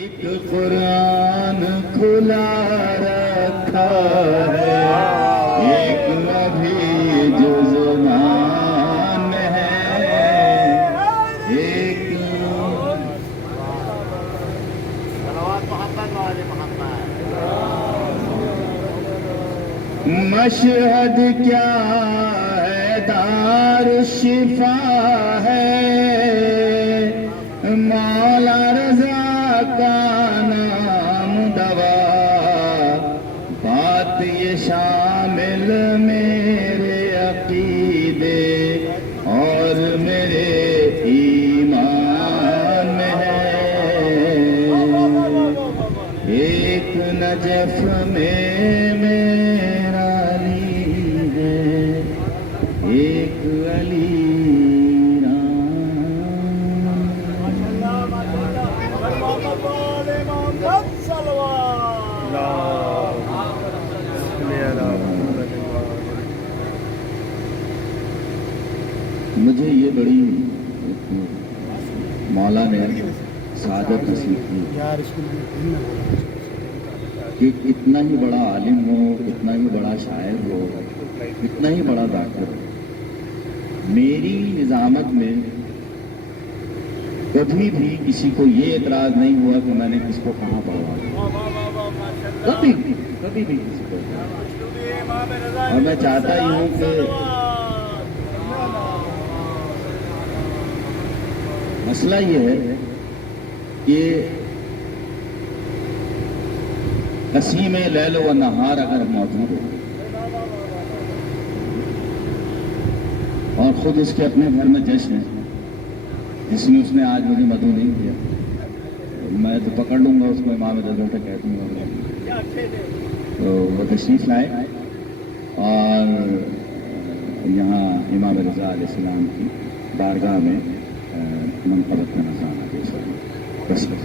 ایک قرآن کھلا رکھا ہے، ایک ابھی جو زبان ہے، ایک مشہد کیا ہے دار شفا ہے، مولا رضا کا نام دوا، بات یہ شامل میرے عقیدے اور میرے ایمان میں ہے، ایک نجف میں میرا علی ہے، ایک علی مجھے یہ بڑی مولا نے سعادت نصیب کی کہ اتنا ہی بڑا عالم ہو، اتنا ہی بڑا شاعر ہو، اتنا ہی بڑا ڈاکٹر ہو، میری نظامت میں کبھی بھی کسی کو یہ اعتراض نہیں ہوا کہ میں نے کس کو کہاں پڑھا، کبھی بھی کسی کو، اور میں چاہتا ہی ہوں کہ مسئلہ یہ ہے کہ قسیم لیل و نہار اگر موجود ہو اور خود اس کے اپنے گھر میں جشن ہے جس میں اس نے آج مجھے مدعو نہیں کیا، میں تو پکڑ لوں گا اس کو، امام رضا کہہ دوں گا، تو وہ تشریف لائے اور یہاں امام رضا علیہ السلام کی بارگاہ میں منقبت کا نظارہ پیش کریں۔ بس میں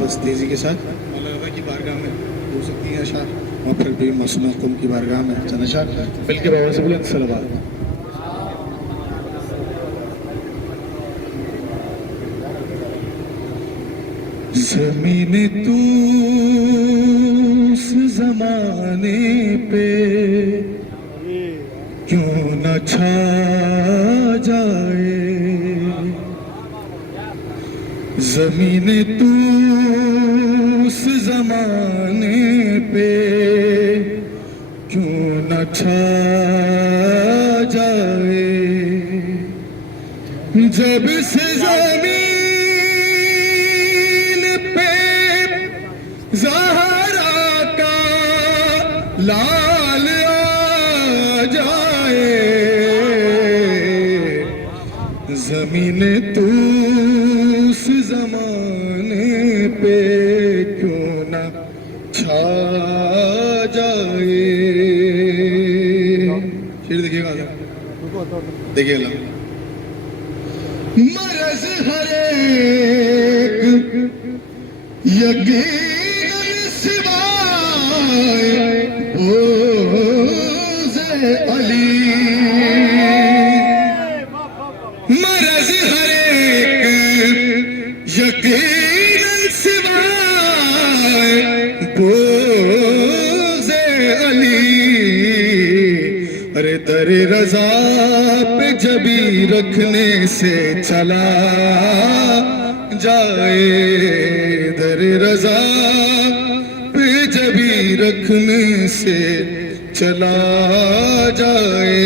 بس تیزی کے ساتھ مولانا کی بارگاہ میں ہو سکتی ہے اشعار اور پھر بھی معصوم حکم کی بارگاہ میں چند اشعار فل کے بابا سے بلند صلوات۔ زمین تو اس زمانے پہ کیوں نہ چھا جائے، زمین تو اس زمانے پہ کیوں نہ چھا جائے، جب سے زمین پہ زہرا کا لال آ جائے، زمین تو اس زمانے پہ کیوں نہ چھا جائے۔ شیر دیکھیے گا، دیکھیے گا، مرض ہر ایک یقیناً سوائے بغض علی، مرض ہر ایک یقیناً سوائے بغض علی، ارے در رضا پہ جبی رکھنے سے چلا جائے، در رضا پہ جبی رکھنے سے چلا جائے،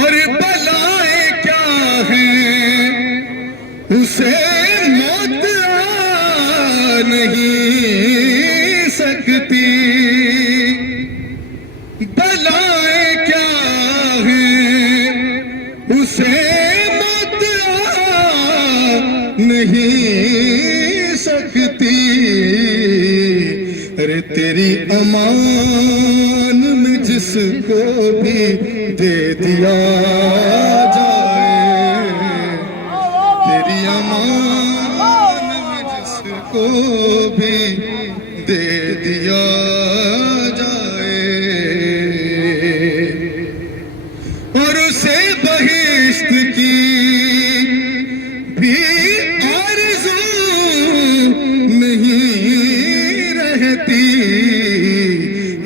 اور بلائیں کیا ہیں اسے موت آ نہیں سکتی، بلائیں کیا ہیں اسے موت آ نہیں سکتی، ارے تیری امان میں جس کو بھی دے دیا جائے، تیری امان میں جس کو بھی دے دیا جائے اور اسے بہشت کی بھی آرزو نہیں رہتی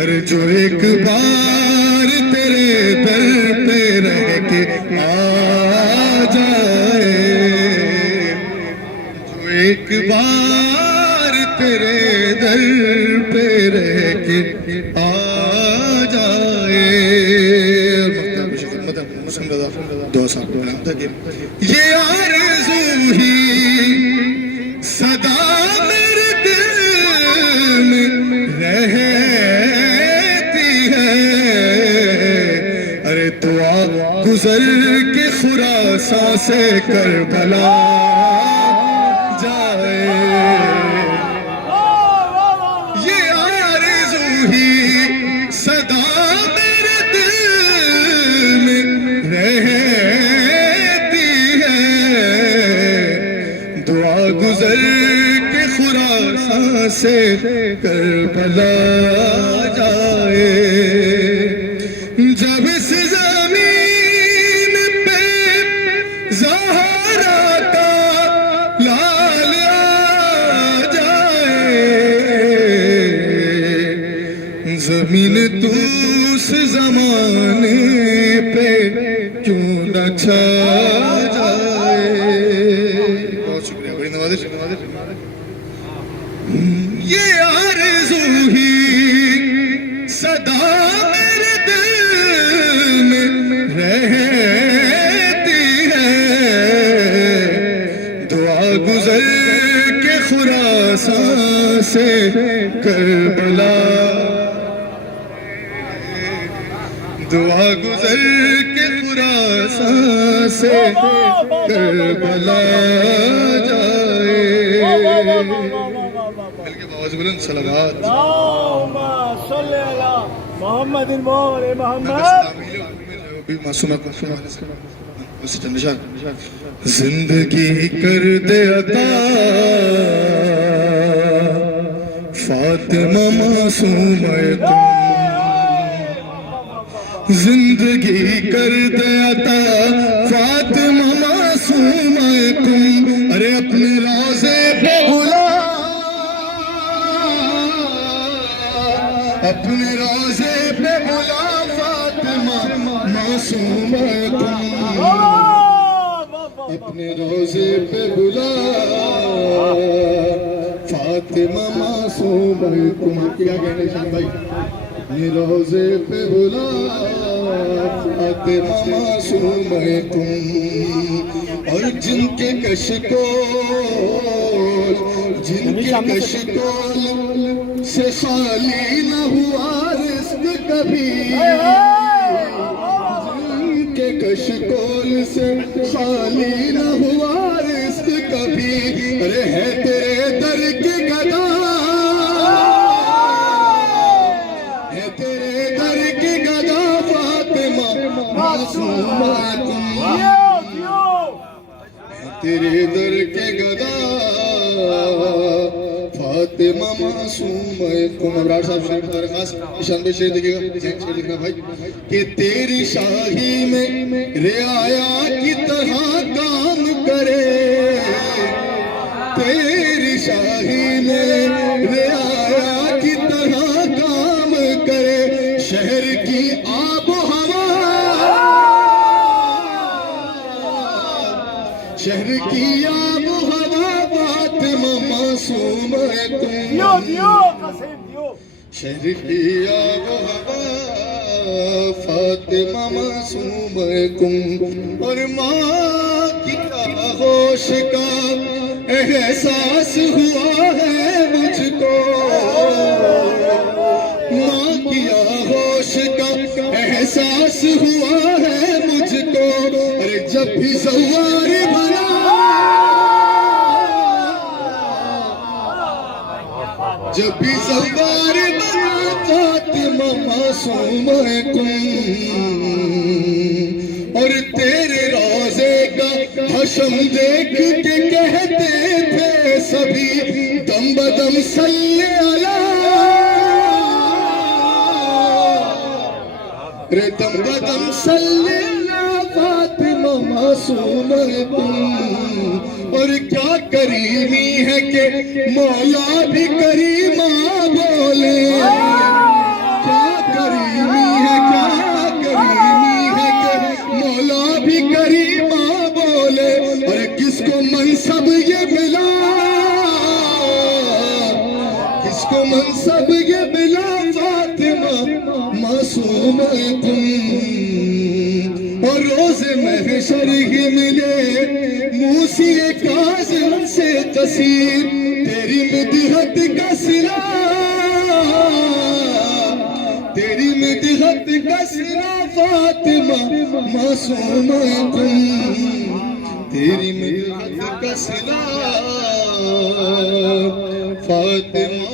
ارے جو ایک بار تیرے در پہ رہ کے آ جائے جو ایک بار تیرے در پہ رہ کے آ جائے دعا صاحب یہ آرزو ہی صدا میرے دل میں رہتی ہے ارے دعا گزر کے خراساں سے کربلا جائے یہ آرزو ہی صدا میرے دل میں رہتی ہے دعا گزر کے خراساں سے کربلا جائے جب اس زمین پہ زہرا کا لال آ جائے زمین تو اس زمانے پہ کیوں نہ چھا جائے بہت شکریہ بڑی نوازش یہ آرزو ہی صدا میرے دل میں رہتی ہے دعا گزر کے خراساں سے کربلا دعا گزر کے خراساں سے کربلا جائے بلند صلوات اللهم صل على محمد المول محمد زندگی کر دے عطا فاطمہ معصومہ تم زندگی کر دے عطا فاطمہ معصومہ تم ارے اپنے روضے پہ بلا اپنے روضے پہ بلا فاطمہ معصومہ تم اپنے روضے پہ بلا فاطمہ معصومہ تم کیا کہنے شاہ بھائی اپنے روضے پہ بلا فاطمہ معصومہ تم اور جن کے کشکول سے خالی نہ ہوا رزق کبھی جن کے کشکول سے خالی نہ ہوا رزق کبھی ارے ہے تیرے در کی گدا ہے تیرے در کی گدا فاطمہ معصومہ تم تیرے در کے گدا فاطمہ معصومہ تم ابرار صاحب شریف درخواست نشان بے شیر دیکھے گا شیر دیکھنا بھائی کہ تیری شاہی میں رعایا کی طرح کام کرے تیری شاہی میں رعایا کی طرح کام کرے شہر کی آب و ہوا شہر کی آب و ہوا فاطمہ معصومہ تم شہر کی آب و ہوا فاطمہ معصومہ تم اور ماں کی ہوش کا احساس ہوا ہے مجھ کو ماں کی ہوش کا احساس ہوا ہے مجھ کو ارے جب بھی سوار بنا جب بھی سوار بنا فاطمہ معصومہ تم اور تیرے روضے کا حشم دیکھ کے کہتے صلی ردم بدم صلی فاطمہ معصوم تم، اور کیا کریمی ہے کہ مولا بھی کریمہ بولے، کیا کریمی ہے کہ مولا بھی کریمہ بولے، اور کس کو منصب یہ ملا، کس کو منصب یہ ملا فاطمہ معصوم تم، اور روز محشر ہی ملے موسی کاظم سے تصیر، تیری مدحت کا صلہ، تیری مدحت کا صلہ فاطمہ معصوم تم، تیری مدحت کا صلہ فاطمہ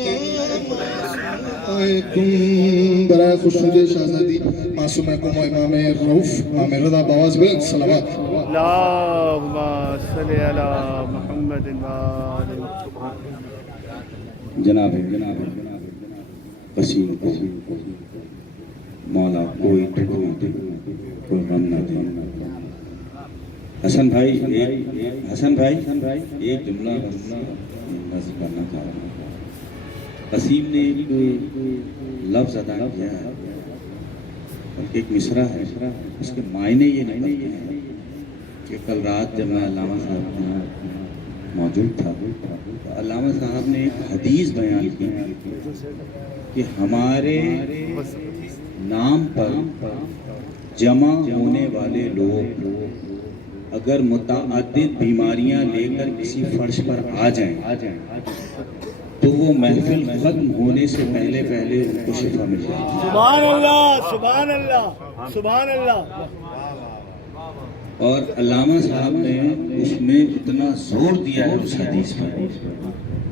تم، برائے خوشنودی شہزادی معصوم کو امام رؤوف امام رضا باواز بلند صلوات. اللهم صل على محمد وآل جناب قسیم مولا کوئی دکھ نہ دے، کوئی غم نہ دے. حسن بھائی ایک جملہ نظر کرنا چاہ رہا ہوں. قسیم نے ایک لفظ ادا کیا ہے، بلکہ ایک مصرع ہے، اس کے معنی یہ نکلتے ہیں کہ کل رات جب میں علامہ صاحب کے یہاں موجود تھا تو علامہ صاحب نے ایک حدیث بیان کی کہ ہمارے نام پر جمع ہونے والے لوگ اگر متعدد بیماریاں لے کر کسی فرش پر آ جائیں تو وہ محفل ختم ہونے سے پہلے ان کو شفا مل جائے. سبحان اللہ، سبحان اللہ، سبحان اللہ. اور علامہ صاحب نے اس میں اتنا زور دیا ہے اس حدیث پر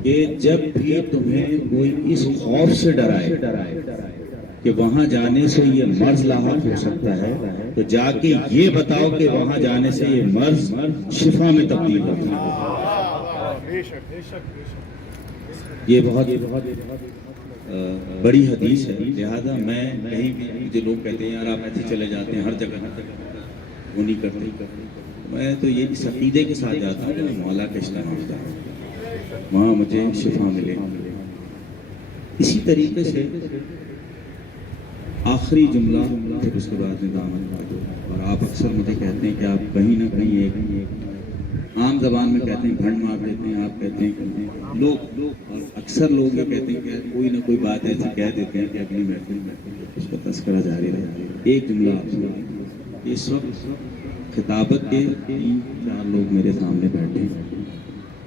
کہ جب بھی تمہیں کوئی اس خوف سے ڈرائے کہ وہاں جانے سے یہ مرض لاحق ہو سکتا ہے تو جا کے یہ بتاؤ کہ وہاں جانے سے یہ مرض شفا میں تبدیل ہوتا ہے. یہ بہت بڑی حدیث ہے. لہذا میں کہیں بھی جو لوگ کہتے ہیں یار آپ ایسے چلے جاتے ہیں ہر جگہ وہ نہیں کرتے، میں تو یہ اس عقیدے کے ساتھ جاتا ہوں کہ میں مولا کا اجتماع ہوتا ہوں، وہاں مجھے شفا ملے. اسی طریقے سے آخری جملہ پھر اس کے بعد نظام. اور آپ اکثر مجھے کہتے ہیں کہ آپ کہیں نہ کہیں ایک عام زبان میں کہتے ہیں بھنڈ مار دیتے ہیں، آپ کہتے ہیں لوگ اور اکثر لوگ یہ کہتے ہیں کہ کوئی نہ کوئی بات ایسی کہہ دیتے ہیں کہ اگلی محفل میں اس کا تذکرہ جاری رہے. ایک جملہ آپ سنیں. اس وقت خطابت کے 3-4 لوگ میرے سامنے بیٹھے ہیں،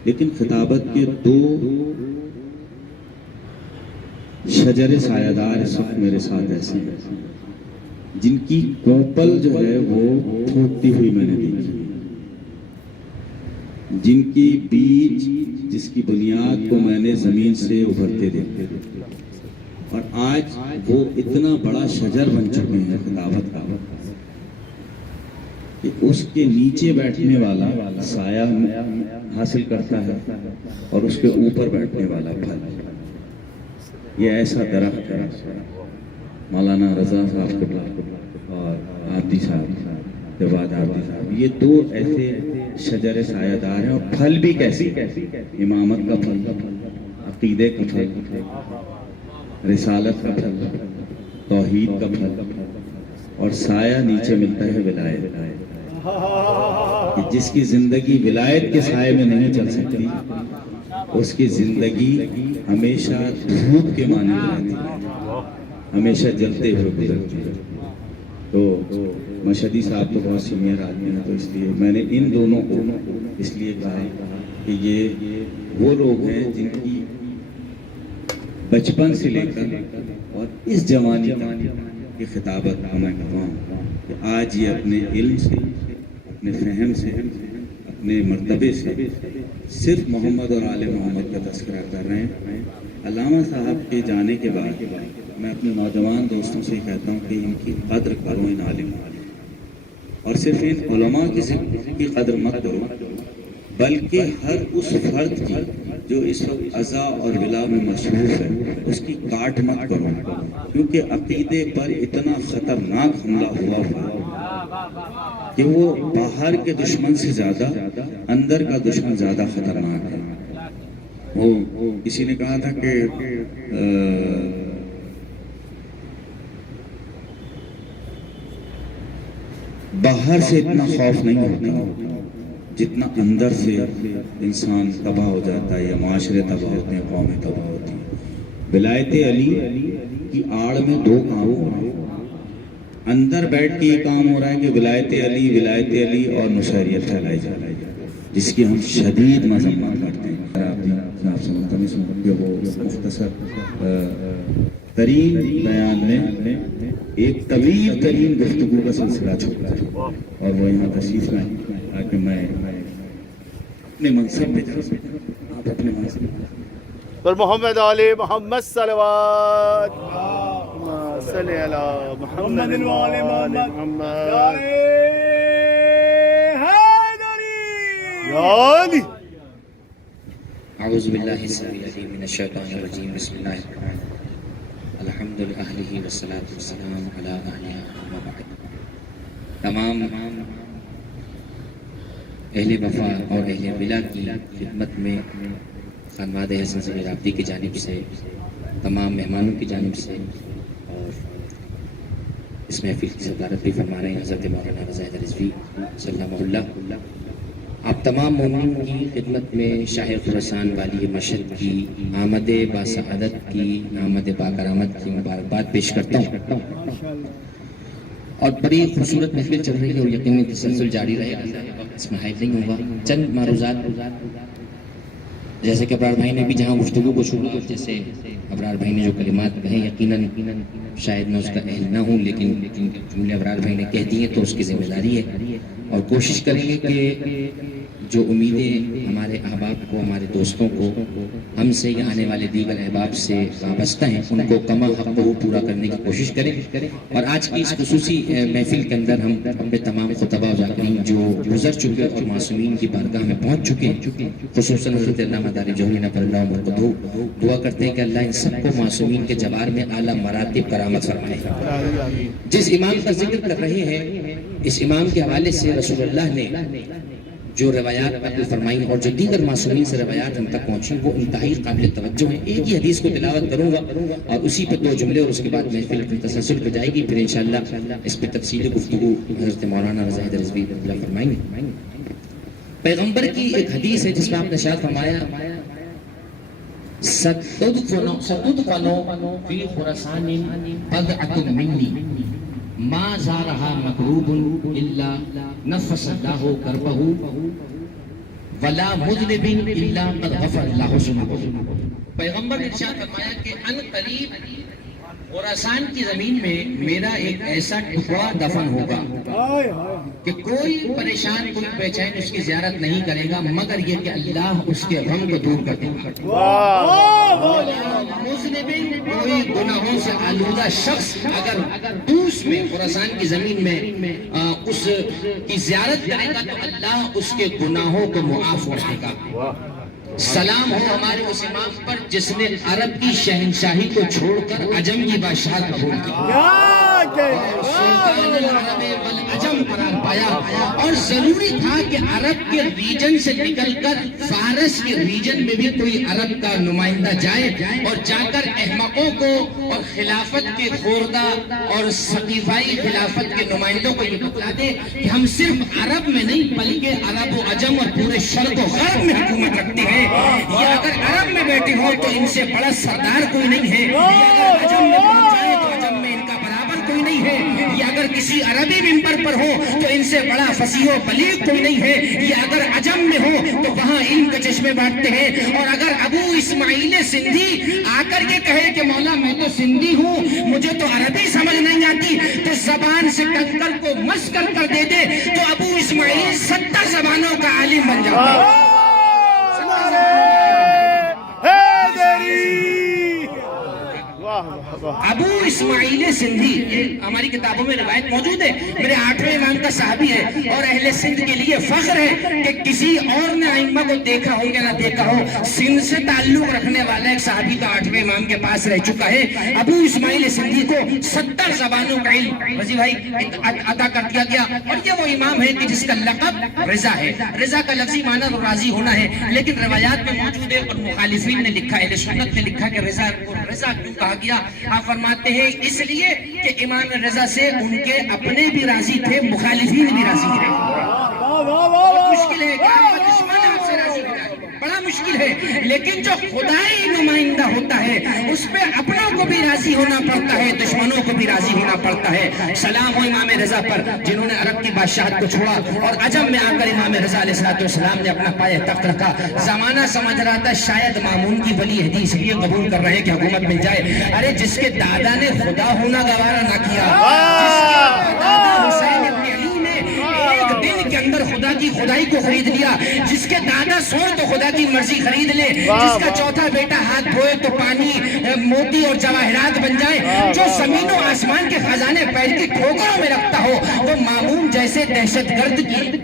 لیکن خطابت کے 2 شجر سایہ دار اس وقت میرے ساتھ ایسے ہیں جن کی کوپل جو ہے وہ پھوٹتی ہوئی میں نے دیکھی، جن کی بیج جس کی بنیاد کو میں نے زمین سے ابھرتے دیکھے، اور آج وہ اتنا بڑا شجر بن چکے ہیں خطابت کا کہ اس کے نیچے بیٹھنے والا سایہ حاصل کرتا ہے اور اس کے اوپر بیٹھنے والا پھل. یہ ایسا درخت ہے. مولانا رضا صاحب اور عابدی صاحب جواد عابدی صاحب، یہ 2 ایسے شجر سایہ دار ہیں. اور پھل بھی کیسی، امامت کا پھل، عقیدے کا پھل، رسالت کا پھل، توحید کا پھل، اور سایہ نیچے ملتا ہے ولایت. جس کی زندگی ولایت کے سائے میں نہیں چل سکتی اس کی زندگی ہمیشہ دھوپ کے معنی رہتی ہے، ہمیشہ جلتے ہوئے گزرتی ہے. تو مشہدی صاحب تو بہت سینئر آدمی ہیں، تو اس لیے میں نے ان دونوں کو اس لیے کہا کہ یہ وہ لوگ ہیں جن کی بچپن سے لے کر اور اس جوانی کی خطابت کو میں کہتا ہوں کہ آج یہ اپنے علم سے، اپنے فہم سے، اپنے مرتبے سے صرف محمد اور آل محمد کا تذکرہ کر رہے ہیں. علامہ صاحب کے جانے کے بعد میں اپنے نوجوان دوستوں سے کہتا ہوں کہ ان کی قدر کرو، ان عالم، اور صرف ان علماء کی قدر مت کرو بلکہ ہر اس فرد کی جو اس وقت عزا اور ولا میں مصروف ہے اس کی کاٹ مت کرو، کیونکہ عقیدے پر اتنا خطرناک حملہ ہوا کہ وہ باہر کے دشمن سے زیادہ اندر کا دشمن زیادہ خطرناک ہے۔ وہ کسی نے کہا تھا کہ باہر سے اتنا خوف نہیں ہوتا جتنا اندر سے انسان تباہ ہو جاتا ہے، یا معاشرے تباہ ہوتے ہیں، قومیں تباہ ہوتی ہیں۔ ولایت علی کی آڑ میں دو کام ہو رہے ہیں۔ اندر بیٹھ کے یہ کام ہو رہا ہے کہ ولایت علی اور نصیریت پھیلائی جا رہی ہے، جس کی ہم شدید مذمت کرتے ہیں۔ آپ سے ملتمس ہوں کہ وہ مختصر ترین بیان میں ایک طویل ترین گفتگو کا سلسلہ چھوڑا ہے، اور وہ یہاں تشریف لائیں تاکہ میں اپنے منصب پہ جا، آپ اپنے منصب پر محمد علی محمد صلوات صلی علی محمد وعلی محمد علی اعوذ باللہ السمیع العلیم من الشیطان الرجیم، بسم اللہ الرحمن الرحیم، الحمد للہ والصلاۃ والسلام علی اہلہ اما بعد۔ تمام اہل وفا اور اہل ولا کی خدمت میں خانواد حسن صغیر آبادی کی جانب سے، تمام مہمانوں کی جانب سے، اور اس محفل کی صدارت بھی فرما رہے ہیں حضرت مولانا رضا حیدر رضوی صلی اللہ علیہ۔ آپ تمام مومنین کی خدمت میں شاہ خراسان والی مشہد کی آمد باسعادت کی، آمد باکرامت کی مبارکباد پیش کرتا ہوں، اور بڑی خوبصورت محفل چل رہی ہے اور یقیناً تسلسل جاری رہے گا، اس میں حائل نہیں ہوگا۔ چند معروضات جیسے کہ ابرار بھائی نے بھی جہاں گفتگو کو شروع کیا، جیسے ابرار بھائی نے جو کلمات کہیں یقیناً شاید میں اس کا اہل نہ ہوں، لیکن جملے ابرار بھائی نے کہہ دیے تو اس کی ذمہ داری ہے، اور کوشش کریں گے کہ جو امیدیں ہمارے احباب کو، ہمارے دوستوں کو ہم سے یا آنے والے دیگر احباب سے وابستہ ہیں، ان کو کما حق کو پورا کرنے کی کوشش کریں۔ اور آج کی اس خصوصی محفل کے اندر ہم اپنے تمام خطبہ و ذاکرین جو گزر چکے اور معصومین کی بارگاہ میں پہنچ چکے ہیں، خصوصاً حضرت علامہ دار جوہری نفر اللہ برکتہ، دعا کرتے ہیں کہ اللہ ان سب کو معصومین کے جوار میں اعلیٰ مراتب کرامت فرمائے۔ جس امام کا ذکر کر رہے ہیں، اس امام کے حوالے سے رسول اللہ نے جو روایات نقل فرمائی اور جو دیگر معصومین سے روایات ہم تک پہنچی وہ انتہائی قابل توجہ ہیں۔ ایک ہی حدیث کو تلاوت کروں گا اور اسی پہ دو جملے، اور اس کے بعد محفل اپنی تسلسل پہ جائے گی، پھر انشاءاللہ اس پہ تفصیلی گفتگو حضرت مولانا رضا حیدر رضوی اللہ فرمائیں گے۔ پیغمبر کی ایک حدیث ہے جس میں آپ نے ارشاد فرمایا، ستدفن فی خراسان بضعۃ منی ما زارها مکروب الا نفس اللہ کربہ ولا مذنب الا قد غفر اللہ ذنوبہ۔ پیغمبر نے ارشاد فرمایا کہ ان قریب خراسان کی زمین میں میرا ایک ایسا ٹکڑا دفن ہوگا کہ کوئی پریشان، کوئی بے چین اس کی زیارت نہیں کرے گا مگر یہ کہ اللہ اس کے غم کو دور کر دے گا۔ کوئی گناہوں سے آلودہ شخص اگر دوس میں، خراسان کی زمین میں اس کی زیارت کرے گا تو اللہ اس کے گناہوں کو معاف کرے گا۔ سلام ہو ہمارے اس امام پر جس نے عرب کی شہنشاہی کو چھوڑ کر عجم کی بادشاہت قبول کی، سلطان العرب والعجم قرار پایا، اور ضروری تھا کہ عرب کے ریجن سے نکل کر فارس کے ریجن میں بھی کوئی عرب کا نمائندہ جائے اور جا کر احمقوں کو اور خلافت کے خوردہ اور ثقیفائی خلافت کے نمائندوں کو یہ بتلا دے کہ ہم صرف عرب میں نہیں بلکہ عرب و عجم اور پورے شرق و غرب میں حکومت رکھتے ہیں۔ یہ اگر عرب میں بیٹھے ہو تو ان سے بڑا سردار کوئی نہیں ہے، یہ اگر عجم میں پہنچ جائے تو عجم میں ان کا برابر کوئی نہیں ہے، یہ اگر کسی عربی ممبر پر ہو تو ان سے بڑا فصیح و بلیغ کوئی نہیں ہے، یہ اگر عجم میں ہو تو وہاں علم کے چشمے بانٹتے ہیں۔ اور اگر ابو اسماعیل سندھی آ کر کے کہے کہ مولا میں تو سندھی ہوں، مجھے تو عربی سمجھ نہیں آتی، تو زبان سے کنکر کو مسکر کر دے دے تو ابو اسماعیل 70 زبانوں کا عالم بن جاتا ہے۔ ابو اسماعیل سندھی، یہ ہماری کتابوں میں روایت موجود ہے، میرے 8ویں امام کا صحابی ہے، اور اہل سندھ کے لیے فخر ہے کہ کسی اور نے ائمہ کو دیکھا ہو یا نہ دیکھا ہو، سندھ سے تعلق رکھنے والا ایک صحابی تو 8ویں امام کے پاس رہ چکا ہے۔ ابو اسماعیل سندھی کو 70 زبانوں کا علم وزیر بھائی عطا کر دیا گیا، اور یہ وہ امام ہے کہ جس کا لقب رضا ہے۔ رضا کا لفظی معنی راضی ہونا ہے، لیکن روایات میں موجود ہے اور مخالفین نے لکھا، اہل سنت نے لکھا کہ رضا کو رضا کیوں کہا گیا؟ آپ فرماتے ہیں اس لیے کہ امام رضا سے ان کے اپنے بھی راضی تھے، مخالفین بھی راضی تھے۔ بہت مشکل ہے کہ آپ کا دشمن آپ سے راضی ہو جائے، بڑا مشکل ہے، لیکن جو خدائی نمائندہ ہوتا ہے اس پہ اپنوں کو بھی راضی ہونا پڑتا ہے، دشمنوں کو بھی راضی ہونا پڑتا ہے۔ سلام ہو امام رضا پر جنہوں نے عرب کی بادشاہت کو چھوڑا اور عجم میں آ کر امام رضا علیہ السلام نے اپنا پایہ تخت رکھا۔ زمانہ سمجھ رہا تھا شاید مامون کی ولی عہدی اس لیے قبول کر رہے ہیں کہ حکومت مل جائے، ارے جس کے دادا نے خدا ہونا گوارا نہ کیا، جس کے دادا حسین ابن علی نے ایک دن کے اندر خدا کی خدائی کو خرید لیا، جس کے دادا سوئے تو خدا کی مرضی خرید لے، جس کا چوتھا بیٹا ہاتھ دھوئے تو پانی موتی اور جواہرات بن جائے، جو زمین و آسمان کے خزانے پیر کی ٹھوکروں میں رکھتا ہو، وہ مامون جیسے دہشت گرد کی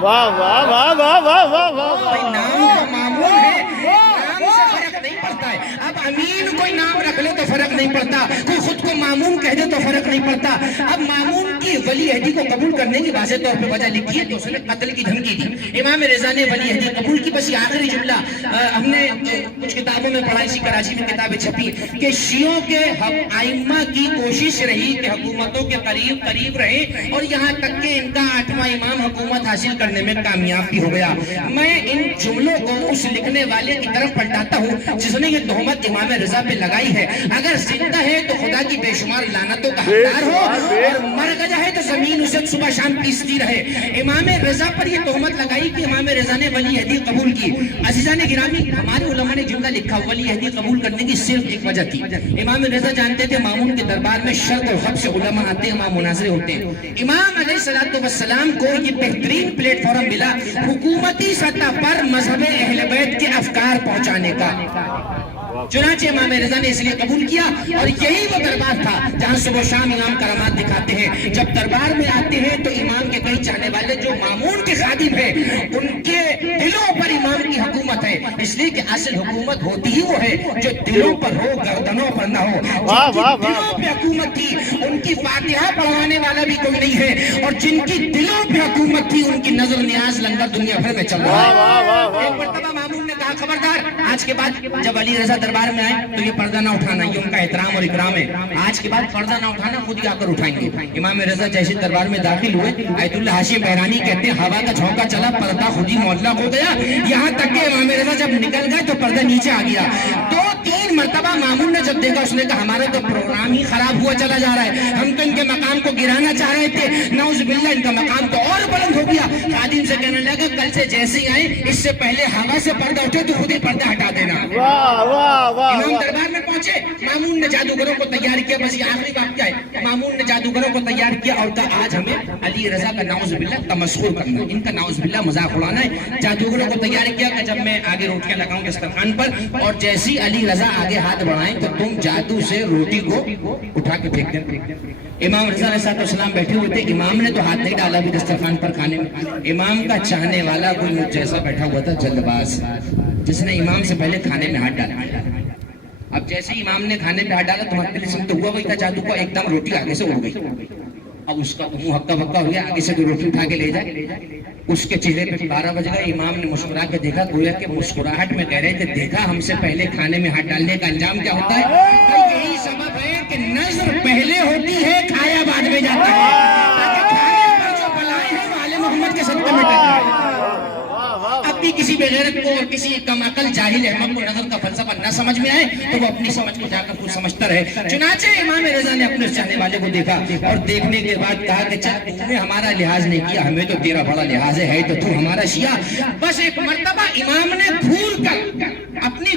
واہ واہ واہ واہ واہ واہ واہ، نام تو مامون ہے، نام سے فرق نہیں پڑتا ہے۔ اب امین کوئی نام رکھ لے تو فرق نہیں پڑتا، کوئی خود کو مامون کہہ دے تو فرق نہیں پڑتا۔ اب مامون کی ولی عہدی کو قبول کرنے کی واضح طور پہ وجہ لکھی ہے کہ اس نے قتل کی دھمکی دی۔ امام رضا نے ولی عہدی قبول کی، بس یہ آخری جملہ ہم نے کچھ کتابوں میں پڑھا، اسی کراچی میں کتابیں چھپی کہ شیعوں کے ائمہ کی کوشش رہی کہ حکومتوں کے قریب قریب رہے، اور یہاں تک کہ ان کا 8واں امام حکومت حاصل کرنے میں کامیاب بھی ہو گیا۔ میں ان جملوں کو اس لکھنے والے کی طرف پلٹاتا ہوں جس نے یہ تہمت امام رضا پہ لگائی ہے، اگر زندہ ہے تو خدا کی بے شمار لعنتوں کا حقدار ہو، اور مر گیا ہے تو زمین اسے صبح شام پیستی رہے۔ امام رضا پر یہ تہمت لگائی کہ امام رضا نے ولی عہدی قبول کی۔ عزیزان گرامی، ہمارے علماء نے جملہ لکھا ولی عہدی قبول کرنے کی صرف ایک وجہ تھی، امام رضا جانتے تھے مامون کے دربار میں شرق اور غرب سے علماء آتے ہیں، وہاں مناظرے ہوتے ہیں۔ امام علیہ السلام کو یہ بہترین پلیٹ فارم ملا حکومتی سطح پر مذہب اہل بیت کے افکار پہنچانے کا، چنانچہ امام رضا نے اس لیے قبول کیا، اور یہی وہ دربار تھا جہاں صبح و شام امام کرامات دکھاتے ہیں۔ جب دربار میں آتے ہیں تو امام کے کئی چاہنے والے جو مامون کے خادم ہیں ان کے دلوں پر امام کی حکومت ہے، اس لیے کہ اصل حکومت ہوتی ہی وہ ہے جو دلوں پر ہو، گردنوں پر نہ ہو۔ جن کی دلوں پہ حکومت تھی ان کی فاتحہ پڑھوانے والا بھی کوئی نہیں ہے، اور جن کی دلوں پہ حکومت تھی ان کی نظر نیاز لنگر دنیا بھر میں چل رہا ہے۔ ایک مرتبہ مامون نے کہا خبردار، آج کے بعد جب علی رضا دربار میں آئے تو یہ پردہ نہ اٹھانا، یہ ان کا احترام اور اکرام ہے، آج کے بعد پردہ نہ اٹھانا، خود ہی آ کر اٹھائیں گے۔ امام رضا جیسے دربار میں داخل ہوئے، آیت اللہ ہاشم بحرانی کہتے ہیں ہوا کا جھونکا چلا، پردہ خود ہی معلق ہو گیا، یہاں تک کہ امام رضا جب نکل گئے تو پردہ نیچے آ گیا۔ 2-3 مرتبہ مامون نے جب دیکھا اس نے کہا ہمارا تو پروگرام ہی خراب ہوا چلا جا رہا ہے، ہم تو ان کے مقام کو گرانا چاہ رہے تھے، نعوذ باللہ ان کا مقام تو اور بلند ہو گیا۔ خادم سے کہنے لگا کل سے جیسے ہی آئے اس سے پہلے ہوا سے پردہ اٹھے تو خود ہی پردہ ہٹا دینا۔ امام دربار میں پہنچے، مامون نے جادوگروں کو تیار کیا، بس یہ آخری بات کیا ہے، مامون نے جادوگروں کو تیار کیا اور کہا آج ہمیں علی رضا کا نعوذ باللہ تمسخر کرنا ہے، ان کا نعوذ باللہ مذاق اڑانا ہے۔ جادوگروں کو تیار کیا کہ جب میں آگے روٹیاں لگاؤں دسترخوان پر اور جیسی علی رضا آگے ہاتھ بڑھائیں تو تم جادو سے روٹی کو اٹھا کے پھینک دیں۔ امام رضا علیہ السلام بیٹھے ہوئے تھے، امام نے تو ہاتھ نہیں ڈالا بھی دسترخوان پر کھانے میں، امام کا چاہنے والا کوئی مجھ جیسا بیٹھا ہوا تھا جلد باز، جس نے امام سے پہلے کھانے میں ہاتھ ڈالا۔ اب جیسے ہی امام نے کھانے پہ ہاتھ ڈالا تو مختلف تو ہوا وہی تھا، جادو کو ایک دم روٹی آگے سے اڑ گئی۔ اب اس کا تو منہ ہکا بکا ہو گیا، آگے سے کوئی روٹی اٹھا کے لے جائے، اس کے چہرے پہ 12 بج گئے۔ امام نے مسکرا کے دیکھا، گویا کہ مسکراہٹ میں کہہ رہے تھے دیکھا ہم سے پہلے کھانے میں ہاتھ ڈالنے کا انجام کیا ہوتا ہے۔ تو یہی سبب ہے کہ نظر پہلے ہوتی ہے، کھایا بعد میں جاتا ہے، تاکہ کھانے پر جو بلائیں ہیں وہ آل محمد کے صدقے میں ٹل جائے۔ اب بھی کسی بغیرت کو اور کسی کم عقل جاہل احمد کو نظر کا فلسفہ نہ سمجھ میں آئے تو وہ اپنی سمجھ کو جا کر خود سمجھتا رہے۔ چنانچہ امام رضا نے اپنے چاہنے والے کو دیکھا اور دیکھنے کے بعد کہا کہ چل تم نے ہمارا لحاظ نہیں کیا، ہمیں تو تیرا بڑا لحاظ ہے تو تو ہمارا شیعہ۔ بس ایک مرتبہ امام نے گھور کر اپنی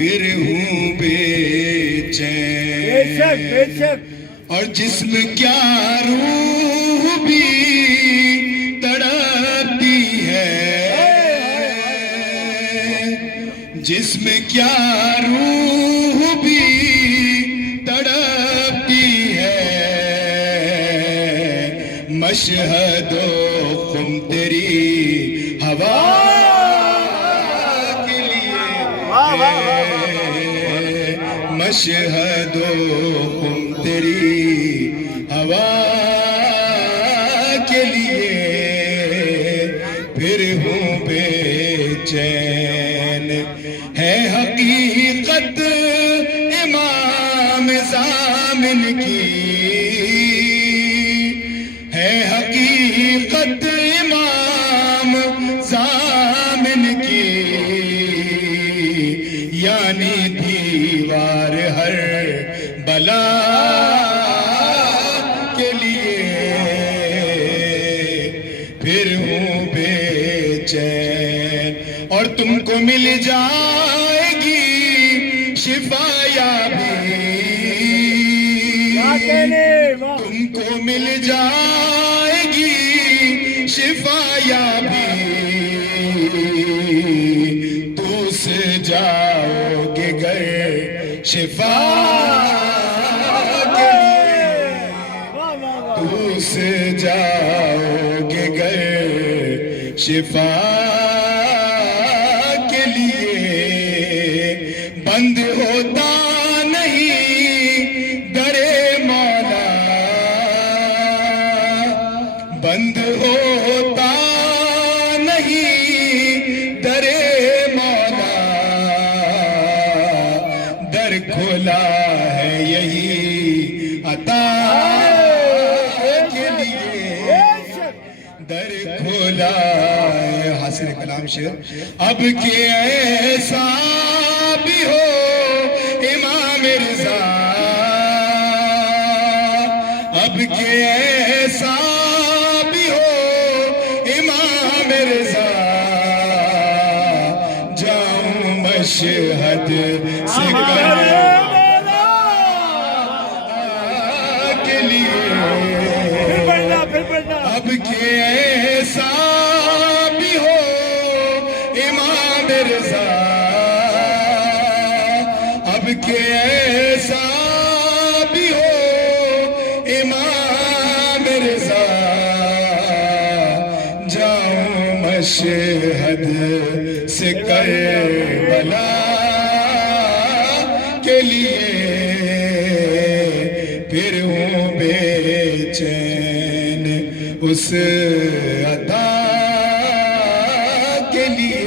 پھر ہوں بے بے چین شک اور جسم کیا روح بھی تڑپتی ہے، جسم کیا روح بھی تڑپتی ہے، مشہد و خم تیری ہوا کے لیے ہے، مشہد و خم تیری ہوا کے لیے پھر ہوں بے چین، ہے حقیقت امام زامن کی، ہے حقیقت امام زامن کی، یعنی دیوار ہر بلا کے لیے پھر ہوں بے چین، اور تم کو مل جائے گی شفا یابی، تم کو مل جائے گی شفا یابی، تو سے جاؤ گے گھر شفا کے لیے، تو سے جاؤ گے گھر شفا کے لیے، بند ہوتا نہیں درے مولا، بند ہوتا نہیں درے مولا، در کھلا ہے یہی عطا کے لیے، در کھلا ہے حاصل کلام شعر، اب کہ ایسا بھی ہو امام رضا، اب کہ ایسا بھی ہو امام رضا، جاؤں مشہد سے کے لیے، اب کہ ایسا بھی ہو امام رضا، اب کہ ایسا بھی ہو امام رضا، جاؤں مشہد سے کربلا کے لیے پھر ہوں بے چین اس عطا کے لیے،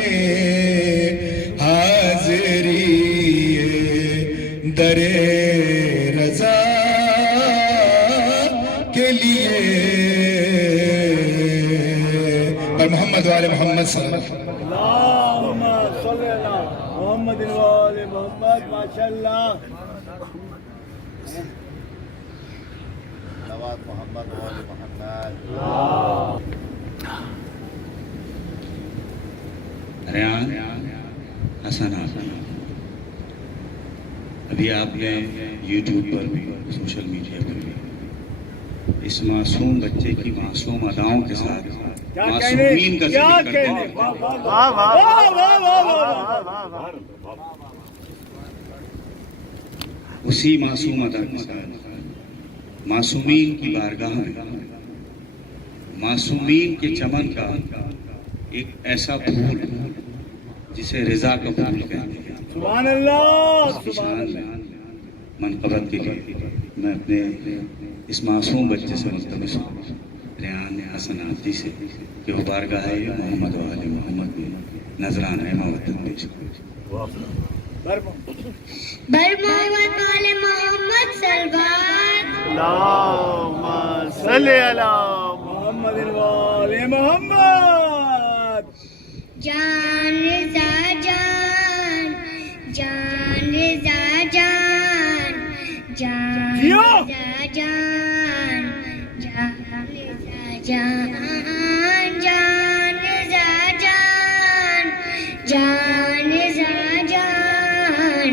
حاضری در رضا کے لیے، اور محمد والے محمد صلی اللہ علیہ وسلم، اللہم صلی اللہ محمد وآل محمد، ماشاءاللہ ریان حسن حسن، ابھی آپ نے یوٹیوب پر بھی سوشل میڈیا پر بھی اس معصوم بچے کی معصوم اداؤں کے ساتھ معصومین کا ذکر کرتے ہیں، اسی معصوم ادا کے ساتھ معصومین کی بارگاہ میں معصومین کے چمن کا ایک ایسا پھول جسے رضا کا پھول کہتے ہیں، سبحان اللہ، اس کی شان میں منقبت کے لیے میں اپنے اس معصوم بچے سے ملتمس ہوں، ریان حسن عبدی سے، کہ وہ بارگاہ محمد و آل محمد میں نذرانہ محبت پیش کریں۔ بر محمد وآل محمد صلوات، اللہم صلی علی محمد وآل محمد، جان رضا جان، جان رضا جان، جان رضا جان، جان رضا جان، جان رضا جان، جان رضا جان،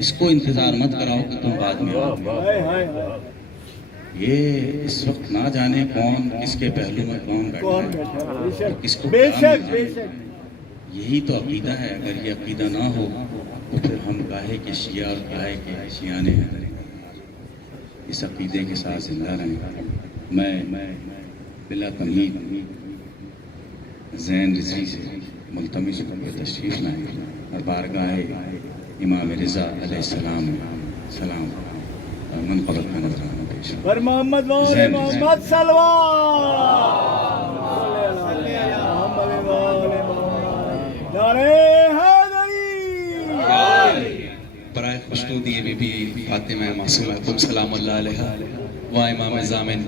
اس کو انتظار مت کراؤ کہ تم بعد میں آؤ. یہ اس وقت نہ جانے کون کس کے پہلو میں کون بیٹھا ہے, کس کو بے کیا شک بے شک. یہی تو عقیدہ ہے. اگر یہ عقیدہ نہ ہو تو پھر ہم کاہے کہ شیعہ اور کاہے کہ شیعانے ہیں. اس عقیدے کے ساتھ زندہ رہیں. میں بلا تمہید زین رضوی سے ملتمس ہوں کہ تشریف لائیں اور بارگاہ امام رضا علیہ السلام سلام اور منقبت کا نظرانہ پیش کریں. پر محمد وال محمد صلوات محمد وال محمد نعرہ حیدری. برائے خوشنودی بی بی فاطمہ معصومہ سلام اللہ علیہ و امام زامن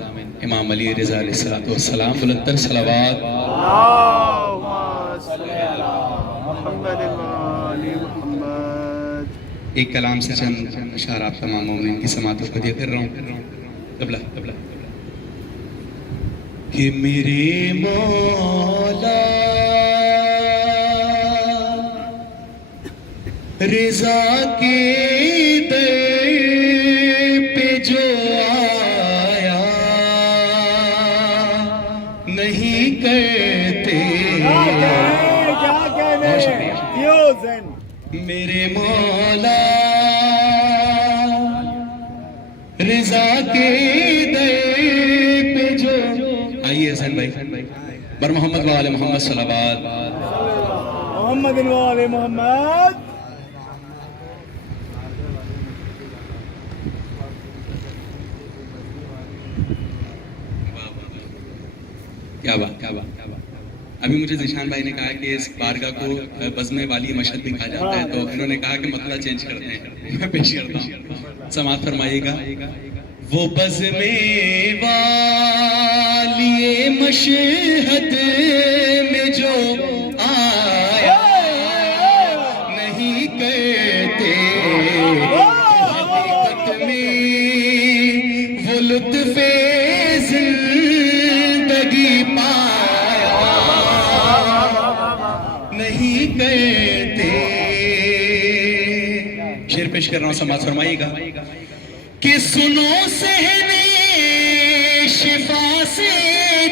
امام علی رضا علیہ السلام بلندر صلوات. ایک کلام سے چند اشعار آپ تمام مومنین کی سماعت کو ہدیہ کر رہا ہوں. قبلہ کہ میرے مولا رضا کے در پہ جو آیا نہیں کرتے. کیا کہنے کیوں زین میرے مولا رضا کے در پہ جو آئیے حسین بھائی بر محمد و آل محمد صلوات. محمد وال محمد. کیا بات. ابھی مجھے ذیشان بھائی نے کہا کہ اس بارگاہ کو بزم والی مشہد بھی کہا جاتا ہے, تو انہوں نے کہا کہ مطلب چینج کرتے ہیں. میں پیش کرتا ہوں, سماعت فرمائیے گا. وہ بزم والی مشہد میں جو آیا نہیں کرتے حقیقت میں وہ لطف زندگی پایا نہیں کرتے. شعر پیش کر رہا ہوں, سماعت فرمائیے گا. کہ سنو صحن شفا سے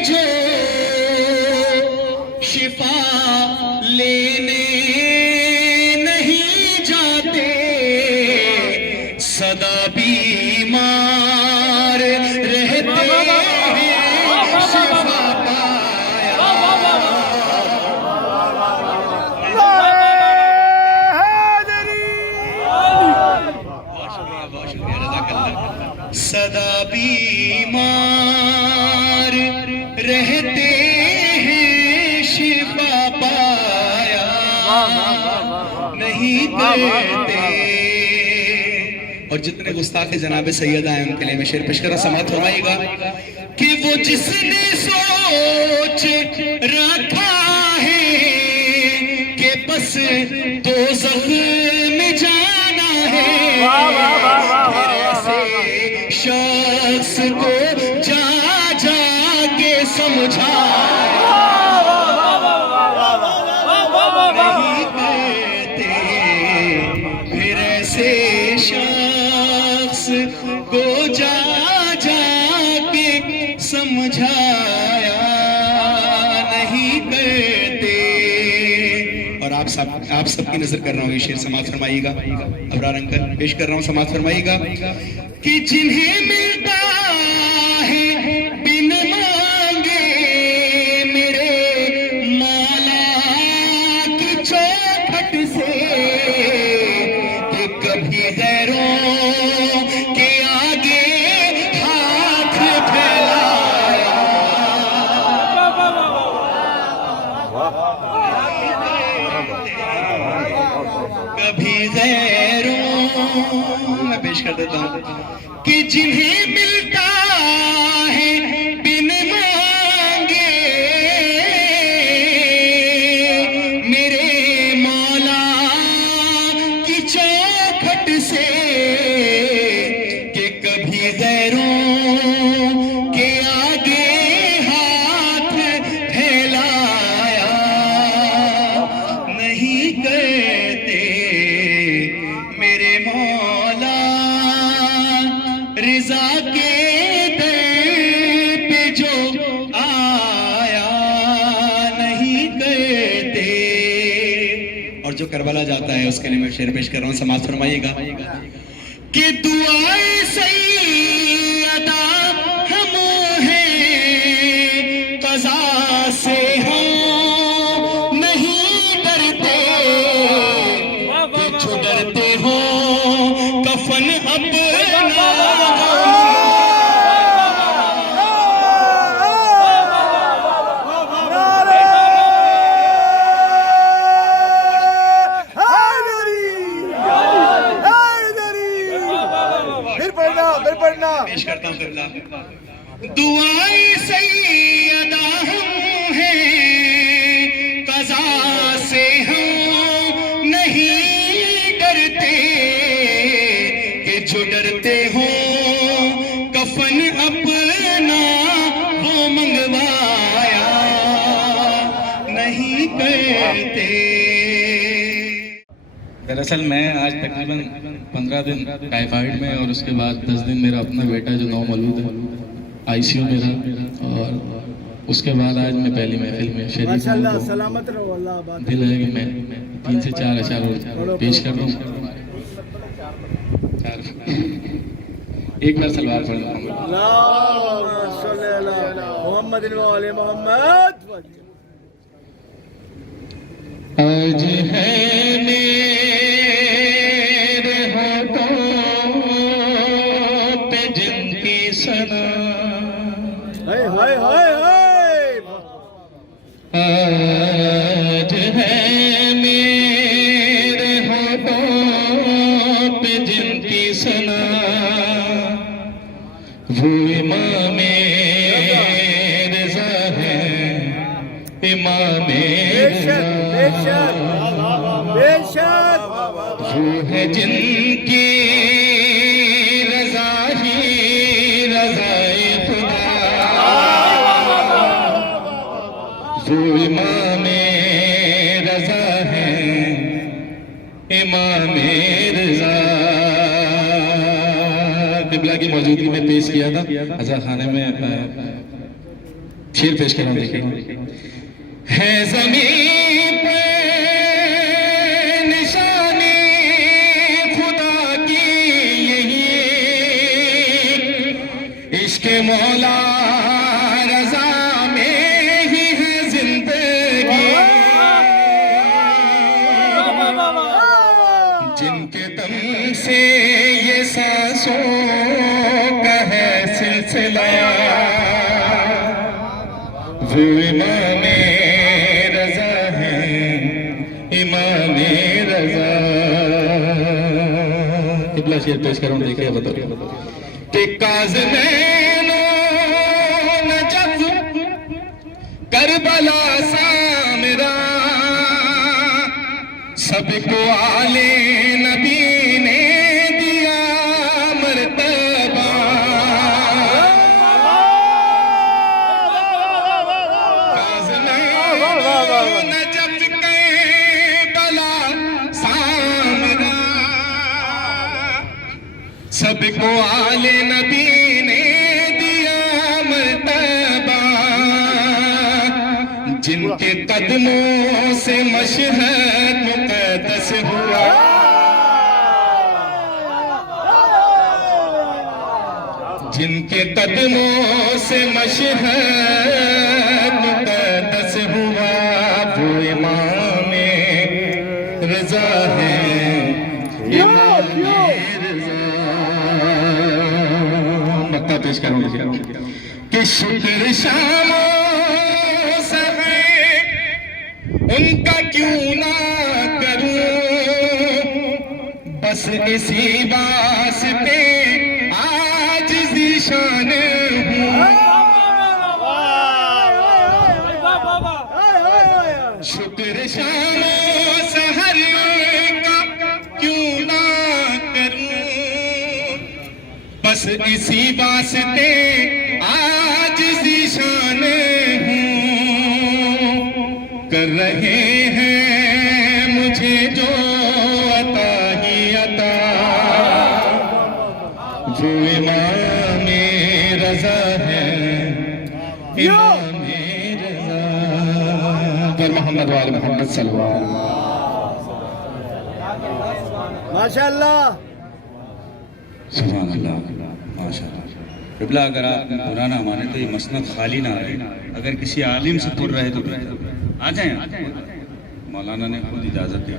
جو شفا لینے نہیں جاتے سدا بیمار رہتے ہیں شفا سدا بیمار رہتے ہیں شفا پایا نہیں کرتے. اور جتنے گستاخ جناب سیدہ ہیں ان کے لیے میں شعر پیش کر رہا ہوں, سماعت فرمائیے گا. کہ وہ جس نے سوچ رکھا ہے کہ بس دوزخ میں جانا ہے شخص کو جا جا کے سمجھا نہیں کرتے. پھر ایسے شخص کو جا جا کے سمجھایا نہیں کرتے. اور آپ سب کی نظر کر رہا ہوں, یہ شعر سماعت فرمائیے گا. ابرار انکل پیش کر رہا ہوں, سماعت فرمائیے گا. کہ جنہیں ملتا ہے بن مانگے میرے مولا کی چوکھٹ سے کہ کبھی غیروں کے آگے ہاتھ پھیلایا کبھی غیروں. میں پیش کر دیتا ہوں. کہ جنہیں ملتا ہے بن مانگے میرے مولا کی چوکھٹ سے کہ کبھی غیروں کے آگے ہاتھ پھیلایا نہیں کرتے میرے مولا خدا کے در پہ جو آیا نہیں کرتے. اور جو کربلا جاتا ہے اس کے لیے میں شعر پیش کر رہا ہوں, سماعت فرمائیے گا. کہ دعائے سیدہ ہم ہیں قضا سے ہم نہیں ڈرتے, کہ جو ڈرتے ہو کفن اپنا پیش کرتا ہوں قبلہ. دعائے سیدہ ہم ہیں قضا سے ہم نہیں ڈرتے, کہ جو ڈرتے ہو کفن اپنا وہ منگوایا نہیں کرتے. دراصل میں آج تقریباً 15 دن ٹائیفائڈ میں, اور اس کے بعد 10 دن میرا اپنا بیٹا جو نومولود ہے ICU میں رہا, اور اس کے بعد آج میں پہلی محفل میں شریک ہوں. سلامت رہو, اللہ آباد. دل ہے کہ میں 3 سے 4 اشعار پیش کر رہا ہوں. ایک بار سلوات پڑھ رہا ہوں. اللہم صلی علی محمد و آل محمد. آج ہے میرے ہاتھوں پہ جن کی ثنا, ہائے ہائے ہائے ہائے. آج ہے میرے ہاتھوں پہ جن کی ثنا, وہ امام رضا ہے, امام رضا وہ ہے جن کی رضا ہی رضا خدا, وہ امام رضا ہے, امام رضا. قبلہ کی موجودگی میں پیش کیا تھا حضرت خانے میں شعر پیش کرنا. دیکھیں ہے زمین پہ نشانی خدا کی یہی, عشق مولا رضا میں ہی ہے زندگی, جن کے دم سے یہ سانسوں کا ہے سلسلہ, وہ امام رضا ہے, امام رضا. قبلہ شعر پیش کروں, دیکھیں بتاؤ. کہ کاظمین و نجف کربلا سامرا سب کو آل نبی نے دیا مرتبہ, نجف کربلا سامرا سب کو آل نبی نے دیا مرتبہ, جن کے قدموں سے مشہد مقدس ہوا, جن کے قدموں سے مشہد مقدس ہوا, وہ امام رضا ہے, امام رضا. مکہ پیش کروں کہ شکر شام ان کا کیوں نہ کروں, بس اسی واسطے آج ذیشان ہوں. شکر شام سحر کا کیوں نہ کروں, بس اسی واسطے آج ذیشان ہوں. کر رہے ہیں مجھے جو عطا ہی عطا, وہ امام امام رضا پر محمد وآل محمد صلی اللہ علیہ وسلم. ماشاء اللہ. سبحان اللہ ماشاء اللہ. قبلہ اگر آپ برا نہ مانے تو یہ مسند خالی نہ رہے. اگر کسی عالم سے پر رہے تو آ جائیں. مولانا نے خود اجازت دی.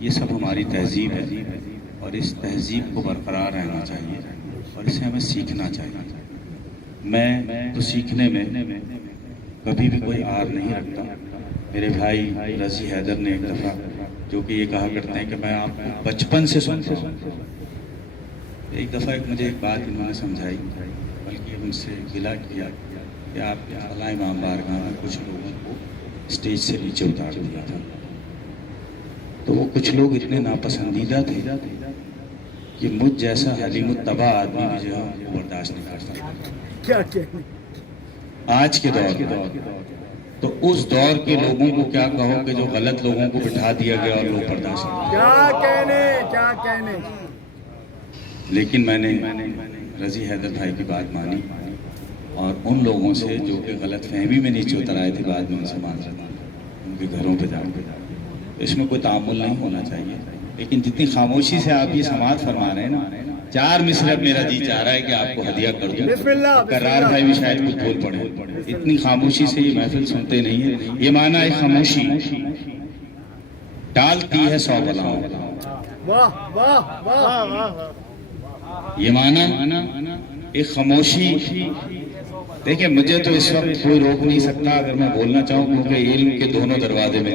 یہ سب ہماری تہذیب ہے اور اس تہذیب کو برقرار رہنا چاہیے اور اسے ہمیں سیکھنا چاہیے. میں تو سیکھنے میں کبھی بھی کوئی آر نہیں رکھتا. میرے بھائی رضی حیدر نے ایک دفعہ جو کہ یہ کہا کرتے ہیں کہ میں آپ کو بچپن سے سنتا ہوں. ایک دفعہ مجھے ایک بات انہوں نے سمجھائی بلکہ ان سے گلا کیا کہ آپ کے اعلیٰ امام بارگاہ میں کچھ لوگوں کو اسٹیج سے نیچے اتار دیا تھا. تو وہ کچھ لوگ اتنے ناپسندیدہ تھے کہ مجھ جیسا حلیم الطبع آدمی بھی جو ہے وہ برداشت نہیں کر سکتا. کیا کہنے. آج کے دور تو اس دور کے لوگوں کو کیا کہو کہ جو غلط لوگوں کو بٹھا دیا گیا اور لوگ برداشت نہیں. کیا کہنے. لیکن میں نے رضی حیدر بھائی کی بات مانی اور ان لوگوں سے جو کہ غلط فہمی میں نیچے اتر آئے تھے بعد میں ان سے معذرت ان کے گھروں پہ جا کے. اس میں کوئی تعامل نہیں ہونا چاہیے. لیکن جتنی خاموشی سے آپ یہ سماعت فرما رہے ہیں نا 4 مصرع میرا جی چاہ رہا ہے کہ آپ کو ہدیہ کر دوں. کرار بھائی بھی شاید کچھ بول پڑے. اتنی خاموشی سے یہ محفل سنتے نہیں ہیں. یہ معنی ہے خاموشی ٹالتی ہے 100 بلاؤں. واہ واہ واہ. یہ معنی ایک خاموشی. دیکھیں مجھے تو اس وقت کوئی روک نہیں سکتا اگر میں بولنا چاہوں کیونکہ علم کے دونوں دروازے میں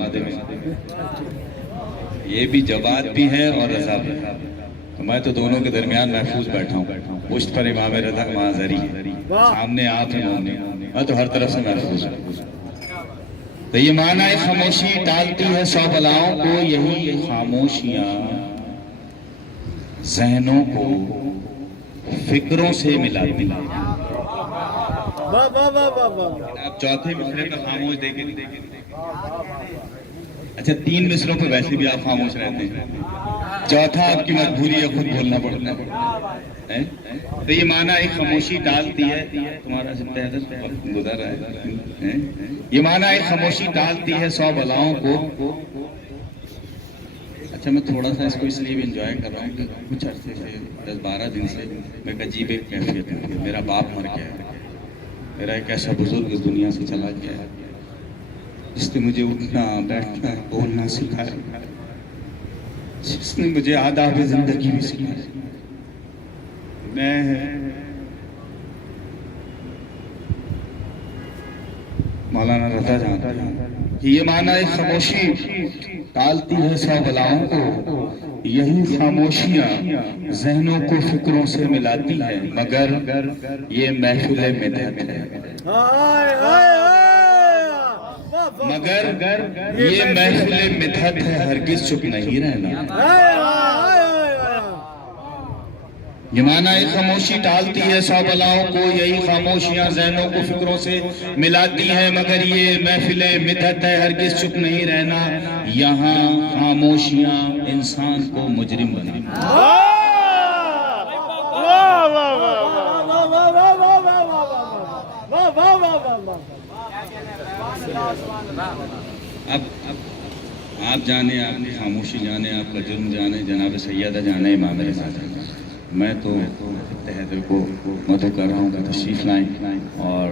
یہ بھی جواد بھی ہے اور رضا بھی ہے. تو میں تو دونوں کے درمیان محفوظ بیٹھا ہوں. پشت پر امام رضا معذری سامنے آپ ہیں میں تو ہر طرف سے محفوظ ہوں. تو یہ معنی ہے خاموشی ٹالتی ہے 100 بلاؤں کو. یہی خاموشیاں ذہنوں کو فکروں سے ملاتی ہیں. آپ چوتھے مصرے کا خاموش دیکھیں. اچھا 3 مصروں پہ ویسے بھی آپ خاموش رہتے ہیں. چوتھا آپ کی مجبوری ہے خود بولنا پڑتا ہے. تو یہ معنی ایک خاموشی ڈالتی ہے. تمہارا گزر رہا ہے. یہ معنی ایک خاموشی ڈالتی ہے 100 بلاؤں کو. اچھا میں تھوڑا سا اس کو اس لیے بھی انجوائے کر رہا ہوں کہ کچھ عرصے سے 10-12 دن سے میں ایک عجیب ایک کیفیت ہے. میرا باپ مر گیا ہے. میرا ایک ایسا بزرگ اس دنیا سے چلا گیا ہے جس نے مجھے اٹھنا بیٹھنا بولنا سکھایا. جس نے مجھے آداب زندگی بھی سکھایا. میں مولانا رضا جانتا ہوں کہ یہ معنی ایک خاموشی ٹالتی ہے 100 بلاؤں کو. یہی خاموشیاں ذہنوں کو فکروں سے ملاتی ہے مگر یہ محفل مدحت ہے. مگر یہ محفل مدحت ہے ہرگز چپ نہیں رہنا. یہ معنی ایک خاموشی ٹالتی ہے 100 بلاؤں کو. یہی خاموشیاں ذہنوں کو فکروں سے ملاتی ہیں مگر یہ محفل مدحت ہے ہرگز چپ نہیں رہنا. یہاں خاموشیاں انسان کو مجرم بناتی ہیں. اب آپ جانے آپ کی خاموشی جانے آپ کا جرم جانے جناب سیدہ جانے امام رضا جانے. میں تو حیدر کو مدعو کر رہا ہوں کہ تشریف لائیں اور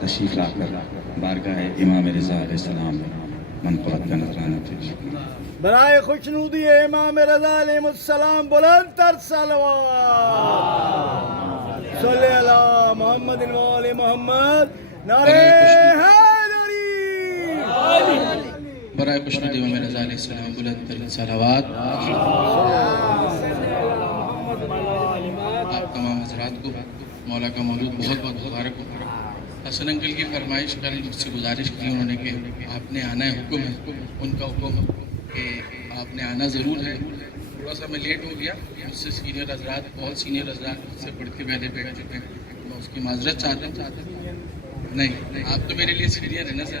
تشریف لا کر بارگاہ امام رضا علیہ السلام منقبت کا نذرانہ پیش کریں. برائے خوشنودی امام رضا علیہ السلام بلند تر صلوات. صلی اللہ محمد وآل محمد. نعرہ حیدری. برائے خوشنودی امام رضا علیہ السلام بلند تر صلوات. آپ تمام حضرات کو مولا کا مولود بہت بہت مبارک ہو. حسن انکل کی فرمائش کل مجھ سے گزارش کی انہوں نے کہ آپ نے آنا ہے. حکم ہے ان کا حکم کہ آپ نے آنا ضرور ہے. تھوڑا سا میں لیٹ ہو گیا. مجھ سے سینئر حضرات بہت سینئر حضرات مجھ سے پڑھ کے پہلے بیٹھ چکے ہیں. میں اس کی معذرت چاہتا ہوں. نہیں آپ تو میرے لیے سینئر ہے نا سر.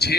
6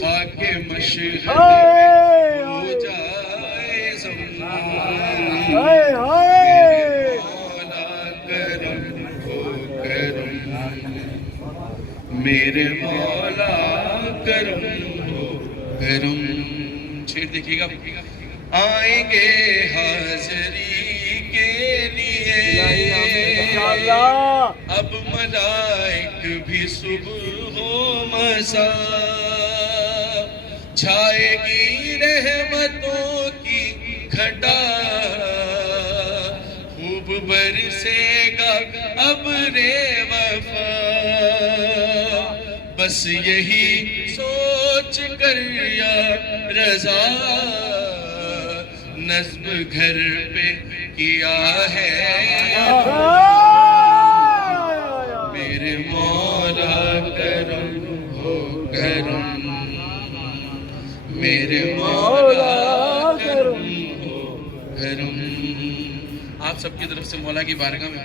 خاک مشہد ہو جائے زمان میرے مولا کرم ہو کرم. شعر دیکھیے گا. آئیں گے حاضری کے لیے اب ملائک بھی صبح و مساء, چھائے گی رحمتوں کی گھٹا, خوب برسے گا ابر وفا, بس یہی سوچ کر یا رضا نصب گھر پہ کیا ہے میرے مولا کرم ہو کرم, میرے مولا کرم ہو کرم. آپ سب کی طرف سے مولا کی بارگاہ میں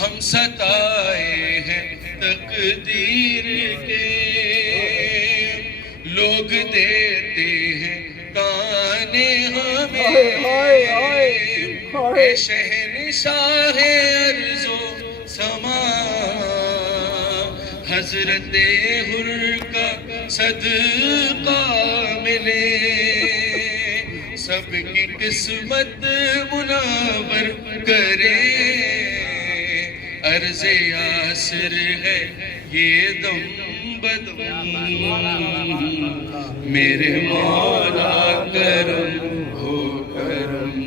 ہم ستائے ہیں تقدیر کے, لوگ دیتے ہیں تانے ہمیں, اے شہنشاہ ارض و سما حضرت حر کا صدقہ ملے, سب کی قسمت منور کرے, عرض یاسر ہے یہ دم بدم میرے مولا کرم ہو کرم,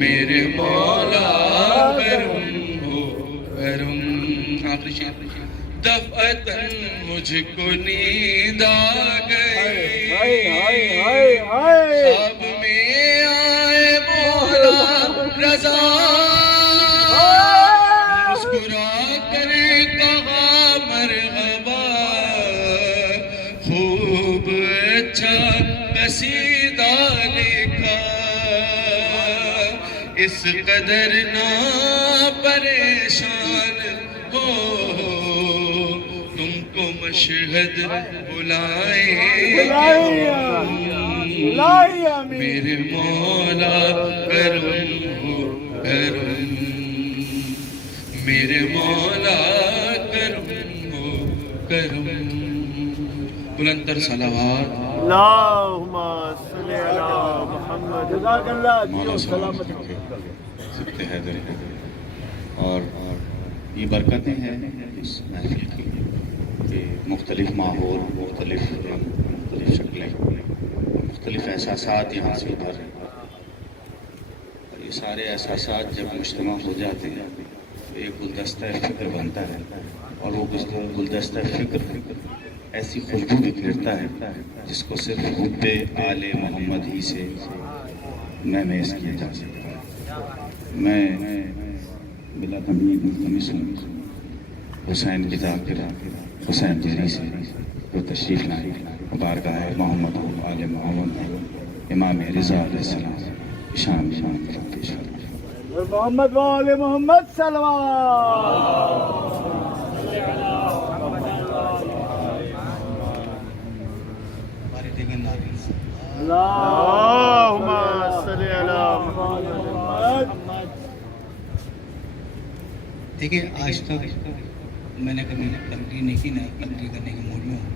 میرے مولا کرم ہو کرم. آخری شعر. دفعتاً مجھ کو نیند آ گئی, خواب میں آئے مولا رضا, مسکرا کر کہا مرحبا, خوب اچھا قصیدہ لکھا, اس قدر نہ پریشان ہو تم کو مشہد بلائے میرے مولا کرم ہو کرم, میرے مولا کرم ہو کرم. بلندر صلوات اللہم صلی علی محمد. جزاک اللہ. مولا سلامت رکھے سبت حیدر. اور یہ برکتیں ہیں اس محفل کی کہ مختلف ماحول, مختلف شکلیں, مختلف احساسات یہاں سے ابھر رہے ہیں, اور یہ سارے احساسات جب مجتمع ہو جاتے ہیں ایک گلدستہ فکر بنتا ہے, اور وہ گلدستہ فکر ایسی خوشبو بکھیرتا ہے جس کو صرف حب آل محمد ہی سے محمیز کیا جا سکتا ہے. میں بلا تمہید ملتمس ہوں حسین کی ذاکر حسین جری سے وہ تشریف لائے بارگاہ محمد آل محمد امام رضا علیہ السلام شان پیش کریں. محمد و آل محمد صلوات. اللہم صلی علی محمد. دیکھیں آج تک میں نے کبھی تقریر نہیں کی, نہ تقریر کرنے کی موڈ میں ہوں.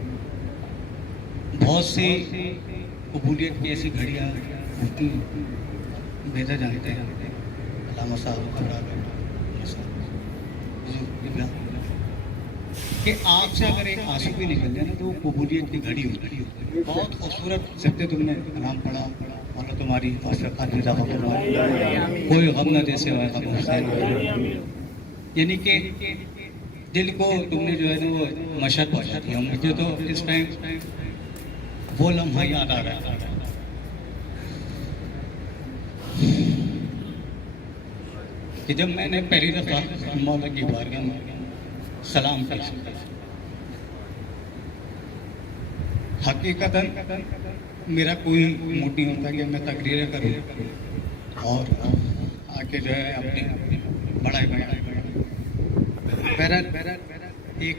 بہت سی قبولیت کی ایسی گھڑیاں ہوتی ہیں, بہتر جانتے ہیں علامہ صاحب کہ آپ سے اگر ایک آنسو بھی نکل جائے نا تو وہ قبولیت کی گھڑی ہوتی ہے. بہت خوبصورت سبتے تم نے کلام پڑھا, مولا تمہاری توفیقات میں اضافہ فرمائے, کوئی غم نہ دے سوائے غم حسین. یعنی کہ دل کو تم نے جو ہے نا وہ مشہد پہنچا دیا. مجھے تو اس ٹائم وہ لمحہ یاد آ رہا ہے کہ جب میں نے پہلی دفعہ مولا کی بارگاہ میں سلام پیش کیا. حقیقتاً میرا کوئی موڈ نہیں ہوتا کہ میں تقریریں کروں اور آ کے جو ہے اپنی بڑائی بہرحال ایک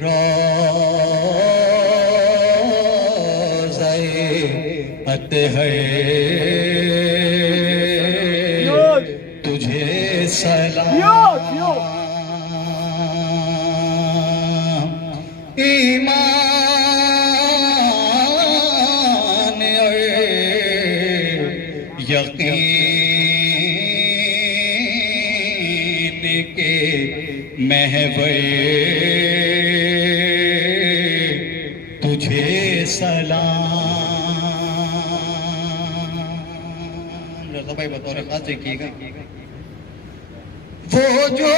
روضہ اطہر تجھے سلام ایمان اور یقین کے محور تجھے سلام. رضا بھائی بطور خاص دیکھیے گا وہ جو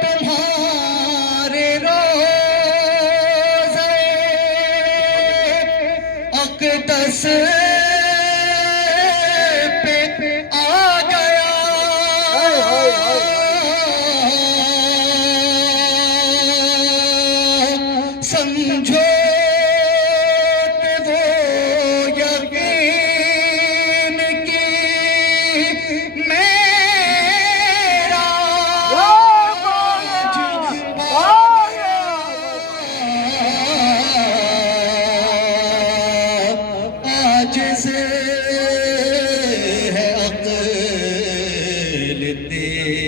تمہارے روضے اقدس پہ آ گیا سمجھو کہ وہ یقین کی میرا عاجز ہے عقل تیری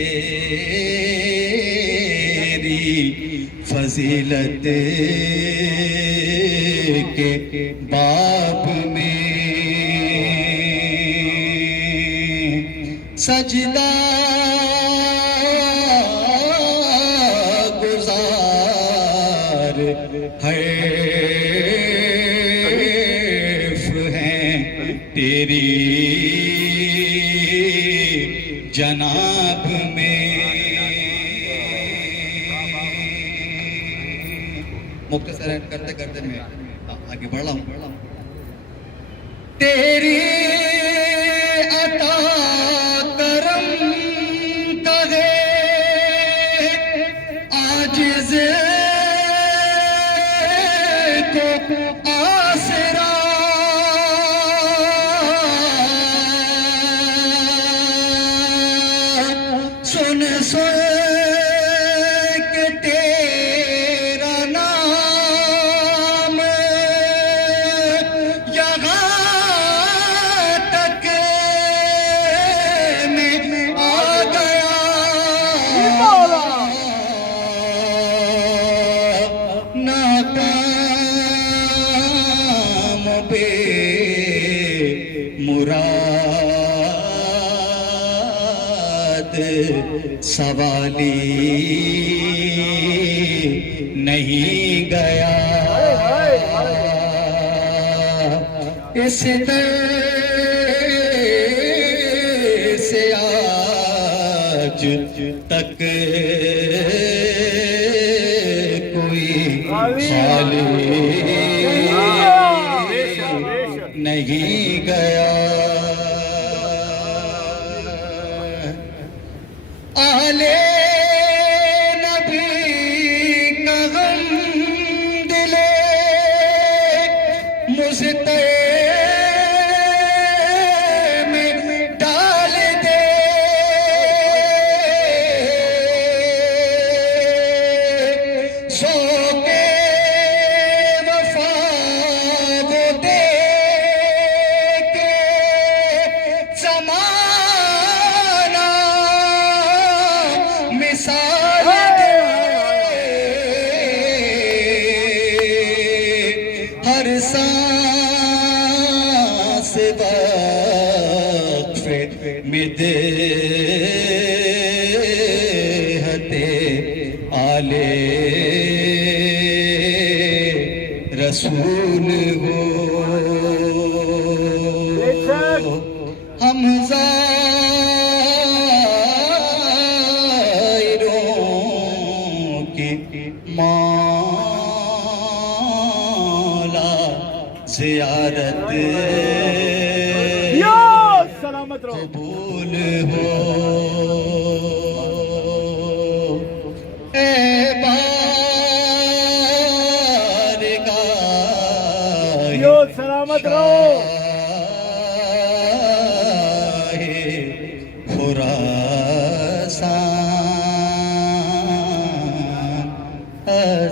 فضیلت کے باب میں سجدہ گزار حیف ہیں تیری جناب میں. مختصر کرتے کرتے میں آگے بڑھ رہا ہوں. تیری عطا کرم کا ہے عاجز کو آسرا سن سن کے تیرا نام یہاں تک میں آ گیا ناکام بے مراد سوالی نہیں گیا اس در سے آج تک کوئی خالی نہیں گیا. آلے نبی کا غم دلے مستع میں ڈال دے ذوق وفا وہ دے کے زمانہ مثال دے ہر سانس وقفے میں دیہتے آلے رسول ہو. ہم زائروں کی مولا زیارت قبول ہو. اے بارگاہ سلامت رہو. خراسان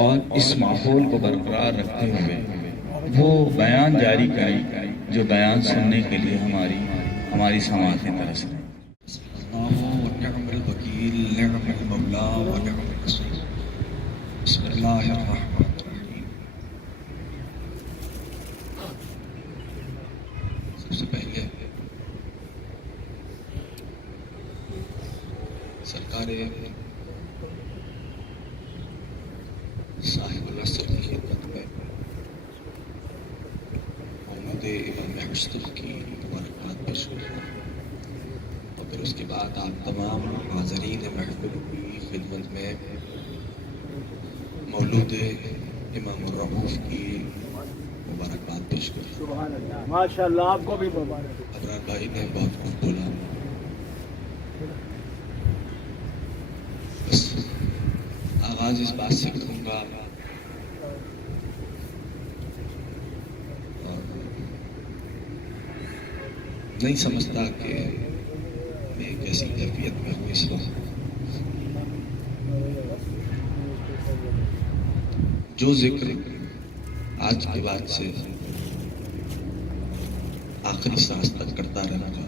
اور اس ماحول کو برقرار رکھتے ہوئے وہ بیان جاری کریں جو بیان سننے کے لیے ہماری سماعتیں ترس رہے ہیں۔ ونعم الوکیل نعم المولا ونعم النصیر۔ بسم اللہ الرحمن الرحیم۔ سب سے پہلے سرکار صاحب العصر کی خدمت میں محمد امام حشر کی مبارکباد پیش کرتا ہوں، اور پھر اس کے بعد آپ تمام حاضرین محفل کی خدمت میں مولود امام الرؤوف کی مبارکباد پیش کرتا ہوں۔ سبحان اللہ، ماشاء اللہ، آپ کو بھی مبارک۔ ابرار بھائی نے بہت خوب بولا، بس آغاز اس بات سے کروں گا، اور نہیں سمجھتا کہ میں ایک ایسی کیفیت میں ہوں اس وقت جو ذکر آج کے بعد سے آخری سانس تک کرتا رہوں گا،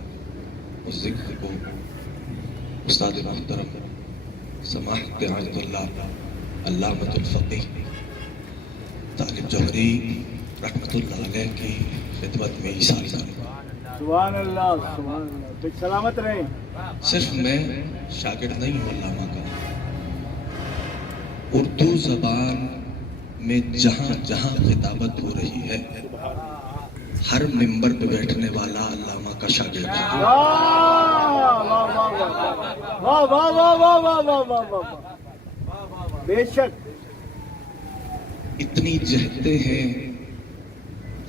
اس ذکر کو استاد محترم سماحت عبد اللہ علامۃ الفقیہ طالب جوہری رحمۃ اللہ علیہ کی خدمت میں ایثار کروں۔ سبحان اللہ، سبحان اللہ، ٹھیک سلامت رہیں۔ صرف میں شاگرد نہیں ہوں علامہ کا، اردو زبان میں جہاں جہاں خطابت ہو رہی ہے ہر ممبر پہ بیٹھنے والا علامہ کا شاگرد ہے۔ واہ واہ واہ واہ واہ واہ واہ واہ واہ، بے شک اتنی جہتیں ہیں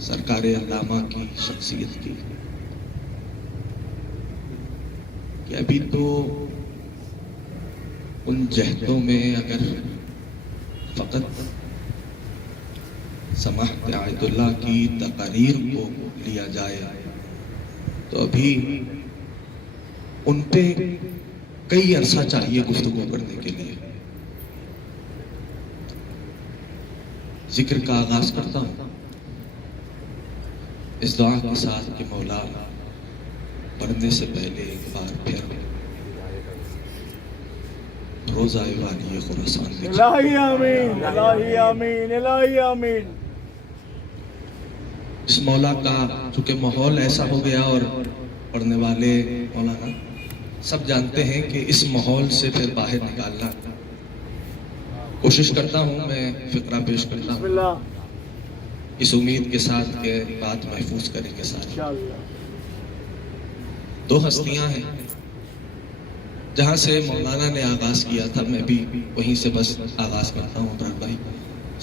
سرکار علامہ کی شخصیت کی کہ ابھی تو ان جہتوں میں اگر فقط سماحت عبد اللہ کی تقاریر کو لیا جائے تو ابھی ان پہ کئی عرصہ چاہیے گفتگو کرنے کے لیے۔ ذکر کا آغاز کرتا ہوں اس دعا کے ساتھ کہ مولا پڑھنے سے پہلے ایک بار پھر روزہ وادی خراسان میں الہی آمین، الہی آمین، الہی آمین۔ اس مولا کا چونکہ ماحول ایسا ہو گیا اور پڑھنے والے مولانا سب جانتے ہیں کہ اس ماحول سے پھر باہر نکالنا، کوشش کرتا ہوں میں فقرہ پیش کرتا بسم ہوں اللہ، اس امید کے ساتھ کہ بات محفوظ کریں گے ساتھ۔ انشاءاللہ۔ دو ہستیاں ہیں جہاں سے مولانا نے آغاز کیا تھا، میں بھی وہیں سے بس آغاز کرتا ہوں ابرار بھائی،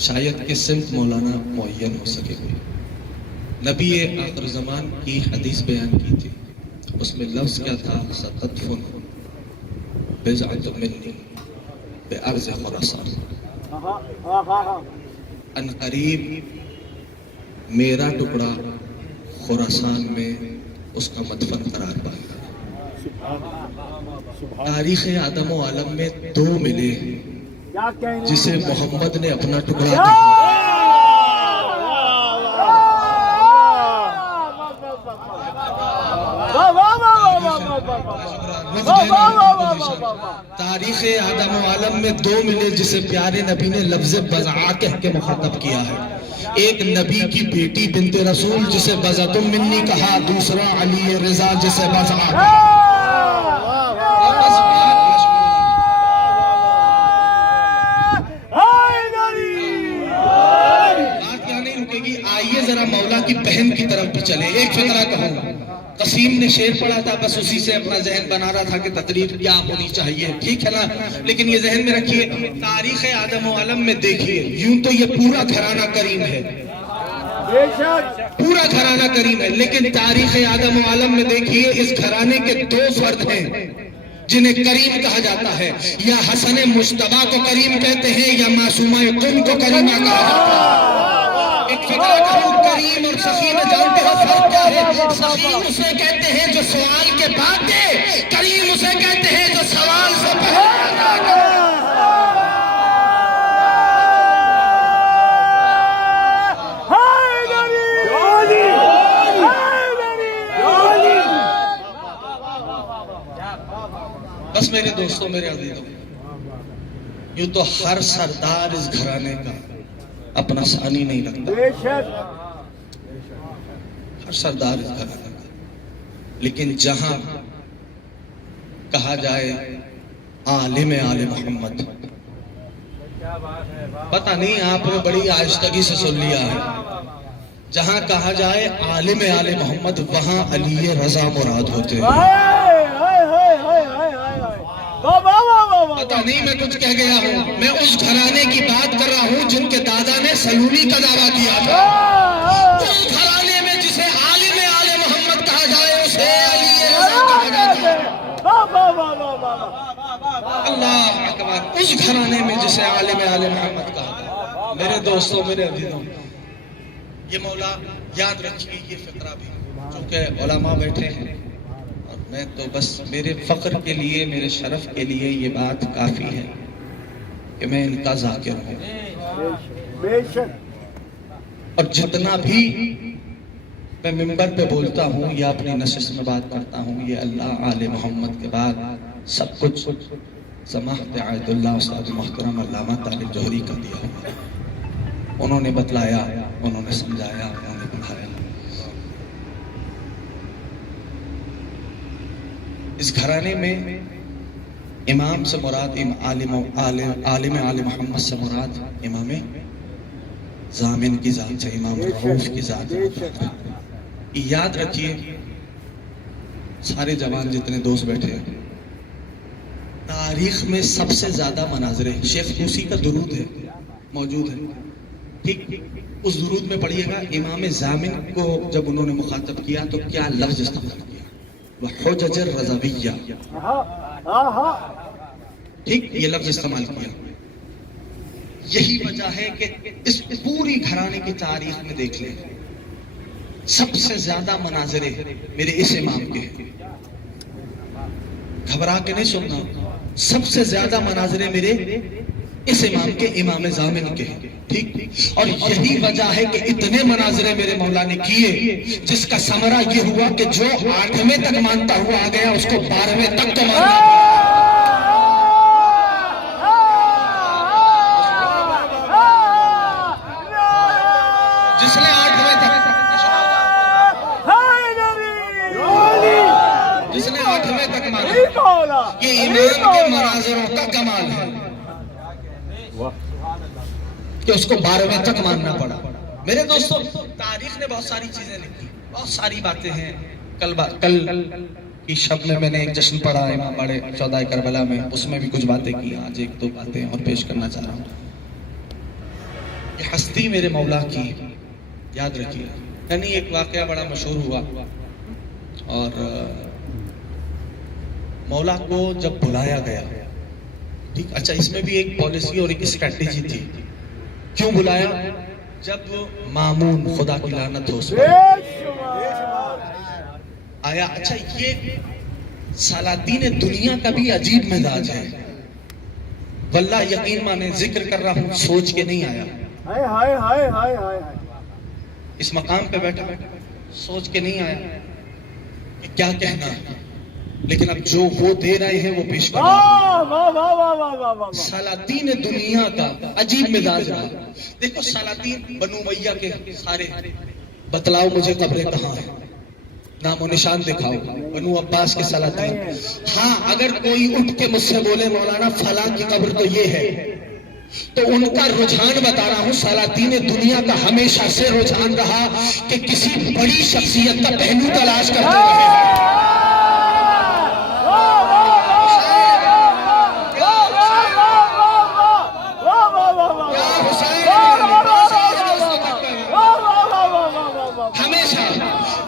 شاید کہ سمت مولانا معین ہو سکے کوئی۔ نبی آخر زمان کی حدیث بیان کی تھی، اس میں لفظ کیا تھا؟ ستطفن بضعۃ منی بأرض خراسان، ان قریب میرا ٹکڑا خراسان میں اس کا مدفن قرار پائے گا۔ تاریخ آدم و عالم میں دو ملے کیا کہیں جسے محمد نے اپنا ٹکڑا کہا۔ تاریخ آدم و عالم میں دو ملے جسے پیارے نبی نے لفظ بضع کہہ کے مخاطب کیا ہے۔ ایک نبی کی بیٹی بنت رسول جسے بضعۃ منی کہا، دوسرا علی رضا جسے بضع کہا۔ بات یہاں نہیں رکے گی، آئیے ذرا مولا کی بہن کی طرف بھی چلے۔ ایک فقرہ کہوں، قسیم نے شعر پڑھا تھا، بس اسی سے اپنا ذہن بنا رہا تھا کہ تقریر کیا ہونی چاہیے، ٹھیک ہے نا؟ لیکن یہ ذہن میں رکھیے، تاریخ آدم و عالم میں دیکھیے، یوں تو یہ پورا گھرانہ کریم ہے، بے شک پورا گھرانہ کریم ہے، لیکن تاریخ آدم و عالم میں دیکھیے اس گھرانے کے دو فرد ہیں جنہیں کریم کہا جاتا ہے، یا حسن مجتبیٰ کو کریم کہتے ہیں یا معصومہ قم کو کریمہ کہا جاتا ہے۔ ایک فقرہ کہوں، کریم اور سخی میں جانتے ہو فرق کیا ہے؟ سخی اسے کہتے ہیں جو سوال کے بعد دے، کریم اسے کہتے ہیں جو سوال سے پہلے۔ دوستوں میرے عزیزوں، یوں تو ہر سردار اس گھرانے کا اپنا ثانی نہیں لگتا، بے شک ہر سردار اس گھرانے کا، لیکن جہاں کہا جائے عالم آل محمد، پتہ نہیں آپ نے بڑی آہستگی سے سن لیا ہے، جہاں کہا جائے عالم آل محمد وہاں علی رضا مراد ہوتے ہیں۔ پتہ نہیں میں کچھ کہہ گیا ہوں، میں اس گھرانے کی بات کر رہا ہوں جن کے دادا نے سلولی کا دعویٰ کیا تھا، اس گھرانے میں جسے عالم آل محمد کہا جائے اسے علی رضا کہا جاتا ہے۔ اللہ اکبر، اس گھرانے میں جسے عالم آل محمد کہا جائے۔ میرے دوستوں میرے عزیزوں، یہ مولا یاد رکھیے یہ فقرہ بھی، چونکہ علماء بیٹھے ہیں اور میں تو بس میرے فخر کے لیے، میرے شرف کے لیے یہ بات کافی ہے کہ میں ان کا ذاکر ہوں، بے شک اور جتنا بھی میں ممبر پہ بولتا ہوں یا اپنی نشست میں بات کرتا ہوں، یہ اللہ آل محمد کے بعد سب کچھ سماحت عائد اللہ استاد محترم علامہ طالب جوہری کا دیا ہوا ہے۔ انہوں نے بتلایا، انہوں نے سمجھایا، انہوں نے پڑھایا۔ اس گھرانے میں امام سے مراد عالم آل محمد سے مراد امام ضامن کی ذات سے، امام رؤوف کی ذات سے۔ یاد رکھیے سارے جوان جتنے دوست بیٹھے ہیں، تاریخ میں سب سے زیادہ مناظر شیخ طوسی کا درود ہے، موجود ہے، ٹھیک؟ اس درود میں پڑھیے گا امام ضامن کو جب انہوں نے مخاطب کیا تو کیا لفظ استعمال کیا؟ وحجج الرضویہ، ٹھیک؟ یہ لفظ استعمال کیا۔ یہی وجہ ہے کہ اس پوری گھرانے کی تاریخ میں دیکھ لیں، سب سے زیادہ مناظرے میرے اس امام کے، گھبرا کے نہیں سننا، سب سے زیادہ مناظرے میرے اس امام کے، امام ضامن کے، ٹھیک؟ اور یہی وجہ ہے کہ اتنے مناظرے میرے مولا نے کیے جس کا ثمرہ یہ ہوا کہ جو 8ویں تک مانتا ہوا آ گیا اس کو 12ویں تک تو ماننا پڑا۔ جس نے 8ویں تک، جس نے 8ویں تک مانا، یہ امام کے مناظروں کا کمال ہے کہ اس کو 12ویں تک ماننا پڑا۔ میرے دوستوں، تاریخ نے بہت ساری چیزیں لکھی، بہت ساری باتیں ہیں۔ کل کی شب میں نے ایک جشن پڑھا امام باڑے 14 کربلا میں، اس میں بھی کچھ باتیں کی، آج ایک دو باتیں اور پیش کرنا چاہ رہا ہوں۔ یہ ہستی میرے مولا کی یاد رکھیے، یعنی ایک واقعہ بڑا مشہور ہوا، اور مولا کو جب بلایا گیا، ٹھیک؟ اچھا، اس میں بھی ایک پالیسی اور ایک اسٹریٹجی تھی۔ کیوں بلایا؟ جب مامون، خدا کی لعنت ہو، اس پر آیا۔ اچھا، یہ سلاطین دنیا کا بھی عجیب مزاج ہے، واللہ یقین مانے ذکر کر رہا ہوں، سوچ کے نہیں آیا، اس مقام پہ بیٹھا سوچ کے نہیں آیا کہ کیا کہنا ہے، لیکن اب جو وہ دے رہے ہیں وہ پیش کر رہے ہیں۔ سلاطین دنیا کا عجیب مزاج رہا۔ دیکھو سلاطین بنو امیہ کے سارے، بتلاؤ مجھے قبریں کہاں ہیں، نام و نشان دکھاؤ۔ بنو عباس کے سلاطین، ہاں اگر کوئی اٹھ کے مجھ سے بولے مولانا فلاں کی قبر تو یہ ہے، تو ان کا رجحان بتا رہا ہوں، سلاطین دنیا کا ہمیشہ سے رجحان رہا کہ کسی بڑی شخصیت کا پہلو تلاش کرتے رہے۔ ہمیشہ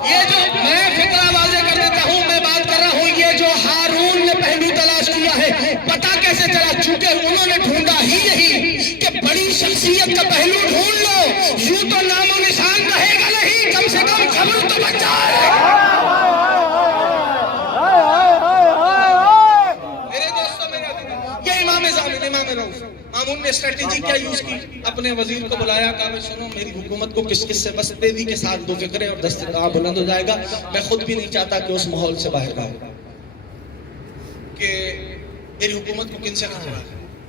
یہ جو میں فکرہ واضح کر دیتا ہوں، میں بات کر رہا ہوں، یہ جو ہارون نے پہلو تلاش کیا ہے، پتہ کیسے چلا؟ چونکہ انہوں نے ڈھونڈا ہی یہی کہ بڑی شخصیت کا پہلو ڈھونڈ لو، یوں تو نام و نشان رہے گا نہیں، کم سے کم خبر تو بچ جائے۔ میرے دوستوں، یہ امام ضامن، امام رؤوف، مامون نے اسٹریٹجی کیا یوز کی؟ اپنے وزیر کو بلایا، کہا سنو میری حکومت کو کس کس سے، بس تیزی کے ساتھ دو فکرے اور دست کہاں بلند ہو جائے گا۔ میں خود بھی نہیں چاہتا کہ اس ماحول سے باہر آؤ، کہ تیری حکومت کو کن سے خطرہ ہے؟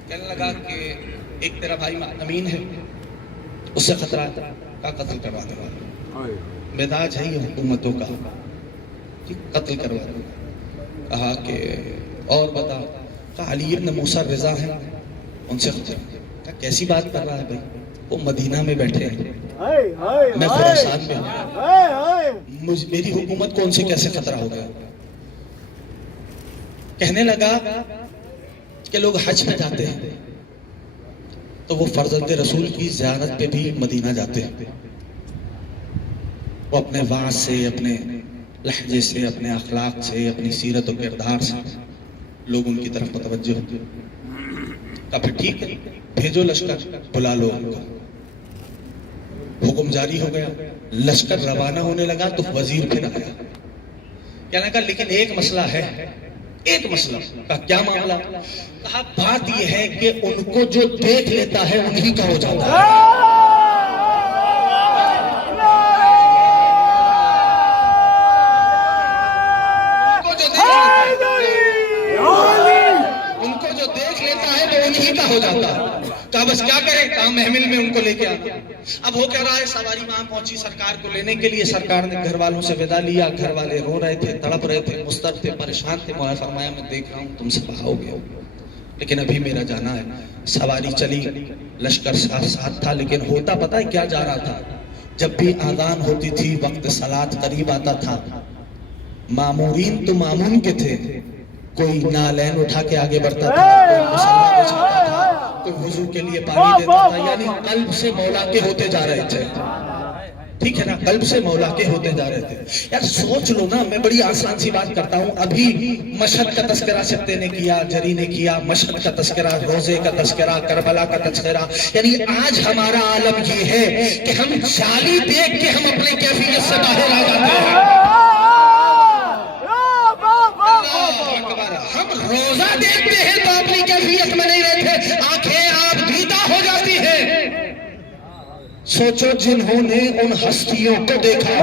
کہنے لگا کہ ایک تیرا بھائی امین ہے، اس سے خطرہ ہے کا قتل کروا دے. مزاج ہے یہ حکومتوں کا کہ قتل کروا دے. کہا کہ اور بتا. کہا علی ابن موسیٰ رضا ہیں، ان سے خطرہ. کہا کیسی بات کر رہا ہے بھائی، وہ مدینہ میں بیٹھے ہیں، میں خراسان میں ہوں، میری حکومت کو ان سے کیسے خطرہ ہو گیا؟ کہنے لگا کہ لوگ حج میں جاتے ہیں تو وہ فرزند رسول کی زیارت پہ بھی مدینہ جاتے ہیں. وہ اپنے وعظ سے، اپنے لہجے سے، اپنے اخلاق سے، اپنی سیرت و کردار سے لوگ ان کی طرف متوجہ ہوتے ہیں. کہا پھر ٹھیک ہے، بھیجو لشکر، بلا لو ان کو. حکم جاری ہو گیا، لشکر روانہ ہونے لگا تو وزیر پھر آیا. کہنے کا لیکن ایک مسئلہ ہے، ایک مسئلہ. کہا کیا معاملہ؟ کہا بات یہ ہے کہ ان کو جو دیکھ لیتا ہے انہی کا ہو جاتا ہے. ان کو جو دیکھ لیتا ہے وہ انہی کا ہو جاتا ہے. کہا بس کیا کریں؟ کہا محمل میں ان کو لے کے آتا. اب ہو کیا رہا ہے، سواری وہاں پہنچی سرکار کو لینے کے لیے. سرکار نے گھر والوں سے ودا لیا. گھر والے رو رہے تھے، تڑپ رہے تھے، مضطرب تھے، پریشان تھے. مولا فرمایا میں دیکھ رہا ہوں تم سے بہا ہو گیا، لیکن ابھی میرا جانا ہے. سواری چلی، لشکر ساتھ تھا، لیکن ہوتا پتہ ہے کیا جا رہا تھا؟ جب بھی آذان ہوتی تھی، وقت صلاۃ قریب آتا تھا، مامورین تو مامون کے تھے. کوئی نالین اٹھا کے آگے بڑھتا تھا، کوئی مصلی بچھاتا تھا، کوئی وضو کے لیے پانی دیتا تھا. یعنی قلب سے مولا کے ہوتے جا رہے تھے. ٹھیک ہے نا، قلب سے مولا کے ہوتے جا رہے تھے. یار سوچ لو نا، میں بڑی آسان سی بات کرتا ہوں. ابھی مشہد کا تذکرہ سبتے نے کیا، جری نے کیا، مشہد کا تذکرہ، روزے کا تذکرہ، کربلا کا تذکرہ. یعنی آج ہمارا عالم یہ ہے کہ ہم جالی دیکھ کے ہم اپنے کیفیت سے باہر آ جاتے ہیں. ہم روزہ دیکھتے ہیں تو اپنی کیفیت میں نہیں رہتے، آنکھیں آپ دیدہ ہو جاتی ہیں. سوچو جنہوں نے ان ہستیوں کو دیکھا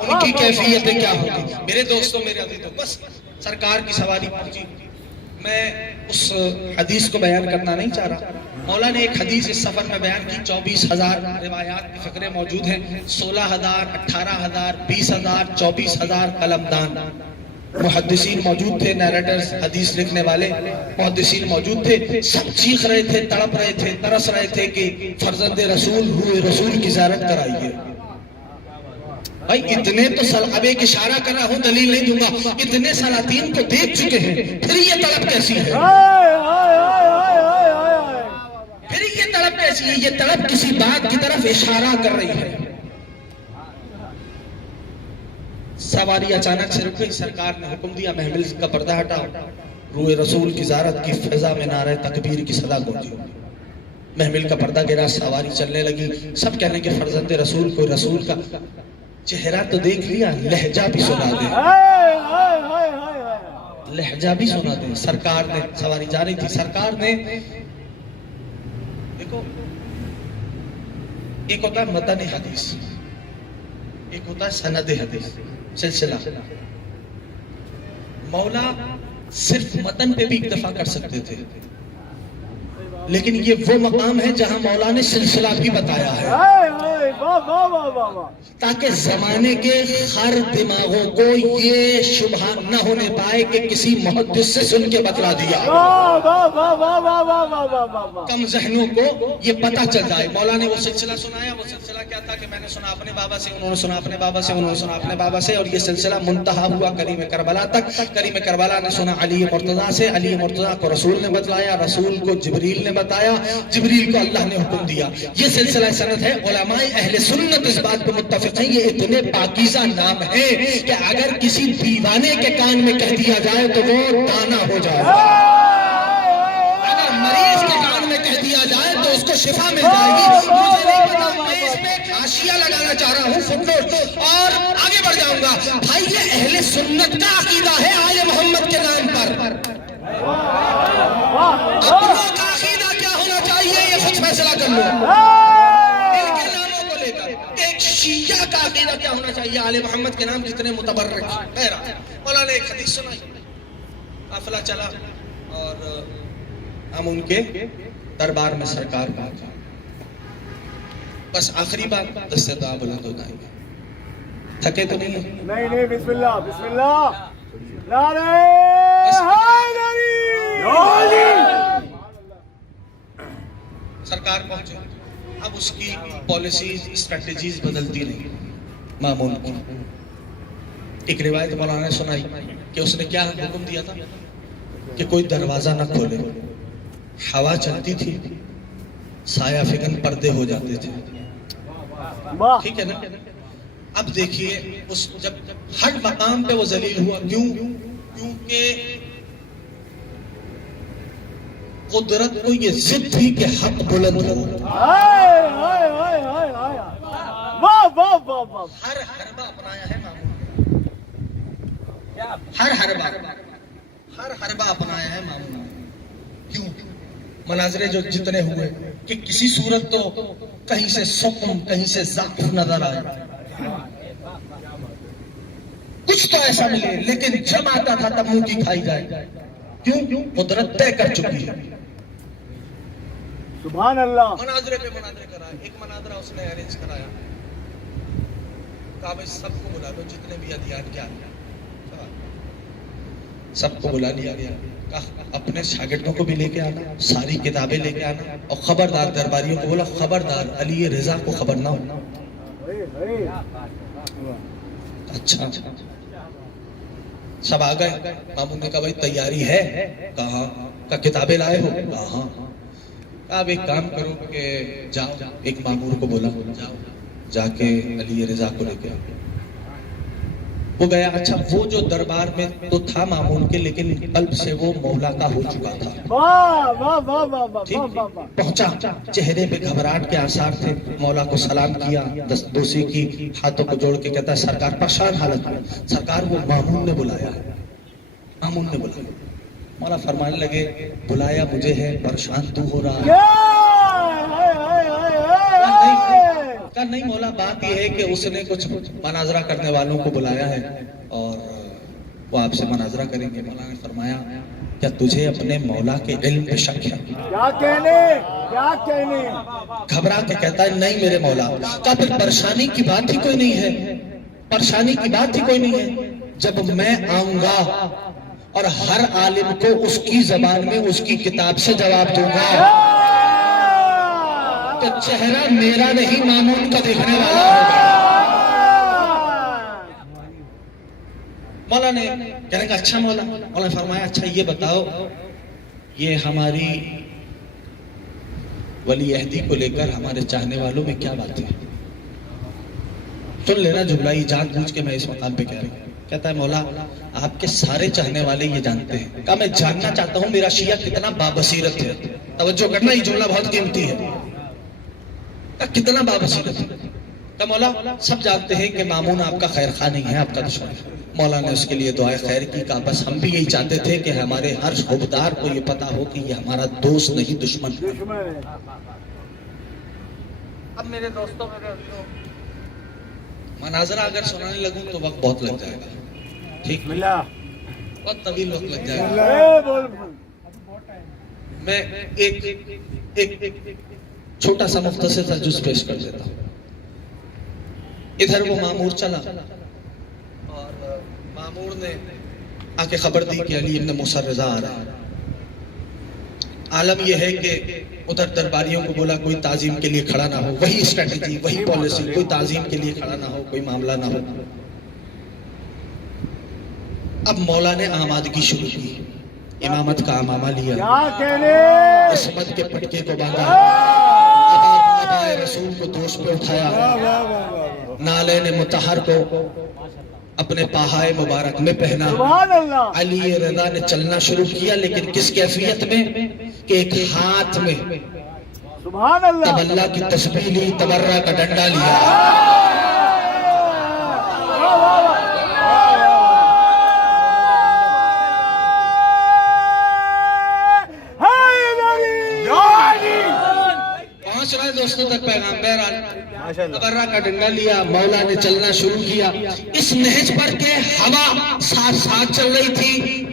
ان کی کیفیتیں کیا ہوگی. میرے دوستوں، میرے عزیزوں، بس سرکار کی سواری پہنچی. میں اس حدیث کو بیان کرنا نہیں چاہ رہا. مولا نے ایک حدیث اس سفر میں بیان کی. 24,000 روایات کی فقرے موجود ہیں. 16,000، 18,000، 20,000، 24,000 قلمدان. محدثین موجود تھے، نیریٹرز، حدیث لکھنے والے محدثین موجود تھے. سب چیخ رہے تھے، تڑپ رہے تھے، ترس رہے تھے کہ فرزند رسول، روح رسول کی زیارت کرائیے. بھائی اتنے تو اب ایک اشارہ کر رہا ہوں، دلیل نہیں دوں گا. اتنے سلاطین کو دیکھ چکے ہیں، پھر یہ طلب کیسی ہے؟ پھر یہ طلب کیسی ہے؟ یہ طلب کسی بات کی طرف اشارہ کر رہی ہے. سواری اچانک سے رک گئی. سرکار نے حکم دیا محمل کا پردہ ہٹاؤ. روح رسول کی زیارت کی فضا میں نعرہ تکبیر کی صدا گونجی. محمل کا پردہ گرا، سواری چلنے لگی. سب کہنے کہ فرزند رسول کو، رسول کا چہرہ تو دیکھ لیا، لہجہ بھی سنا دے، لہجہ بھی سنا دے. سرکار نے، سواری جا رہی تھی، سرکار نے دیکھو، ایک ہوتا ہے متن حدیث، ایک ہوتا ہے سند حدیث، سلسلہ. مولا صرف متن پہ بھی اکتفا کر سکتے تھے، لیکن یہ وہ مقام ہے جہاں مولا نے سلسلہ بھی بتایا ہے تاکہ زمانے کے ہر دماغوں کو یہ شبہ نہ ہونے پائے کہ کسی محدث سے سن کے بتلا دیا. کم ذہنوں کو یہ پتہ چل جائے. مولا نے وہ سلسلہ سنایا. وہ سلسلہ کیا تھا کہ میں نے سنا اپنے بابا سے، انہوں نے سنا اپنے بابا سے، انہوں نے سنا اپنے بابا سے، اور یہ سلسلہ منتہا ہوا کریم کربلا تک. کریم کربلا نے سنا علی مرتضیٰ سے، علی مرتضیٰ کو رسول نے بتلایا، رسول کو جبریل نے بتایا، جبریل کو اللہ نے حکم دیا. یہ سلسلہ سند ہے. علماء اہل سنت اس بات پر متفق ہیں یہ اتنے پاکیزہ نام ہے کہ اگر کسی دیوانے کے کان میں کہہ دیا جائے تو وہ دانا ہو جائے گا. اگر مریض کے کان میں کہہ دیا جائے تو اس کو شفا مل جائے گی. مجھے نہیں پتا، میں اس میں حاشیہ لگانا چاہ رہا ہوں، فٹ نوٹ، اور آگے بڑھ جاؤں گا. بھائی یہ اہل سنت کا عقیدہ ہے آل محمد کے نام پر. اپنوں کا عقیدہ کیا ہونا چاہیے یہ خود فیصلہ کر لو. ان کے ناموں کو لے کر ایک شیعہ کا عقیدہ کیا ہونا چاہیے آل محمد کے نام جتنے متبرک. مولا نے ایک حدیث سنائی. قافلہ چلا اور ہم ان کے دربار میں سرکار پہنچا. بس آخری بات دست دعا بلند ہوتا ہے. تھکے تو نہیں ہیں؟ نہیں بسم اللہ بسم اللہ. نعرہ حیدری. سرکار پہنچے. اب اس کی پالیسیز اسٹریٹجیز بدلتی رہی مامون کی. ایک روایت مولانا نے سنائی کہ اس نے کیا حکم دیا تھا کہ کوئی دروازہ نہ کھولے. ہوا چلتی تھی, سایہ فگن پردے ہو جاتے تھے. ٹھیک ہے نا. اب دیکھیے اس جب ہر مقام پہ وہ ذلیل ہوا. کیونکہ قدرت کو یہ ضد تھی کہ حق بلند ہو. ہر حربہ اپنایا ہے مامون. ہر حربہ اپنایا ہے مامون. کیوں؟ مناظرے جو جتنے ہوئے کہ کسی صورت تو کہیں سے سقم کہیں سے ضعف نظر آئے, کچھ تو ایسا ملے, لیکن جب آتا تھا تب منہ کی کھائی جائے. کیوں؟ قدرت طے کر چکی ہے. سبحان اللہ. مناظرے پہ مناظرے کرائے. ایک مناظرہ اس نے ارینج کرایا, کہا بھائی سب کو بلا دو جتنے بھی ادیان کے آنے, سب کو بلا لیا گیا. کہا اپنے شاگردوں کو بھی لے کے آنا, ساری کتابیں لے کے آنا, اور خبردار درباریوں کو بولا خبردار علی رضا کو خبر نہ ہو. اچھا سب آ گئے. مامون نے کہا بھائی تیاری ہے؟ کہا. کہا کتابیں لائے ہو؟ ہاں. اب ایک کام کرو کہ جاؤ, ایک مامور کو بولا جاؤ جا کے علی رضا کو لے کے آؤ. وہ گیا. اچھا وہ جو دربار میں تو تھا مامون کے, لیکن قلب سے وہ مولا کا ہو چکا تھا. پہنچا, چہرے پہ گھبراہٹ کے آثار تھے. مولا کو سلام کیا, دستبوسی کی, ہاتھوں کو جوڑ کے کہتا ہے سرکار پریشان حالت میں. سرکار وہ مامون نے بلایا ہے, مامون نے بلایا. مولا فرمانے لگے بلایا مجھے ہے, پریشان تو ہو رہا ہے. کہا نہیں مولا بات یہ ہے کہ اس نے کچھ مناظرہ کرنے والوں کو بلایا ہے اور وہ آپ سے مناظرہ کریں گے. مولا نے فرمایا کیا تجھے اپنے مولا کے علم پہ شک ہے؟ کیا کہنے. گھبرا کے کہتا ہے نہیں میرے مولا. کہا پھر پریشانی کی بات ہی کوئی نہیں ہے, پریشانی کی بات ہی کوئی نہیں ہے. جب میں آؤں گا اور ہر عالم کو اس کی زبان میں اس کی کتاب سے جواب دوں گا تو چہرہ میرا نہیں مامون کا دیکھنے والا ہوگا. مولا نے کہنے کا اچھا مولا. مولا نے فرمایا اچھا یہ بتاؤ یہ ہماری ولی عہدی کو لے کر ہمارے چاہنے والوں میں کیا بات ہے؟ سن لینا جملہ یہ جان بوجھ کے میں اس مقام پہ کہہ رہا ہوں. کہتا ہے مولا آپ کے سارے چاہنے والے یہ جانتے ہیں. کہا میں جاننا چاہتا ہوں میرا شیعہ کتنا بابصیرت ہے. توجہ کرنا یہ جملہ بہت قیمتی ہے. کتنا بابصیرت ہے. کہا مولا سب جانتے ہیں کہ مامون آپ کا خیر خواہ نہیں ہے, آپ کا دشمن ہے. مولا نے اس کے لیے دعائے خیر کی. کہا بس ہم بھی یہی چاہتے تھے کہ ہمارے ہر شعبدار کو یہ پتا ہو کہ یہ ہمارا دوست نہیں دشمن ہے. اب میرے دوستوں میں مناظرہ اگر سنانے لگوں تو وقت بہت لگ جائے گا. ٹھیک بہت طویل وقت لگ جائے گا. میں ایک چھوٹا سا مختصر سا جز پیش کر دیتا ہوں. ادھر وہ مامور چلا اور مامور نے آ کے خبر دی کہ علی ابن موسیٰ رضا آ رہا ہے. عالم یہ ہے کہ ادھر درباریوں کو بولا کوئی تعظیم کے لیے کھڑا نہ ہو. وہی اسٹریٹجی وہی پالیسی, کوئی تعظیم کے لیے کھڑا نہ ہو, کوئی معاملہ نہ ہو. اب مولا نے آمادگی شروع کی. امامت کا امامہ لیا, عصمت کے پٹکے کو باندھا, ابائے رسول کو دوش پہ اٹھایا, نالین مطہر کو اپنے پاہائے مبارک میں پہنا. علی رضا نے چلنا شروع کیا, لیکن کس کیفیت میں کہ ایک ہاتھ میں تب اللہ کی تسبیح لی, تبرہ کا ڈنڈا لیا. پہنچ رہے دوستوں تک پیغام. تبرہ کا ڈنڈا لیا, مولا نے چلنا شروع کیا. اس نہج پر کے ہوا ساتھ ساتھ چل رہی تھی.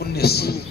19,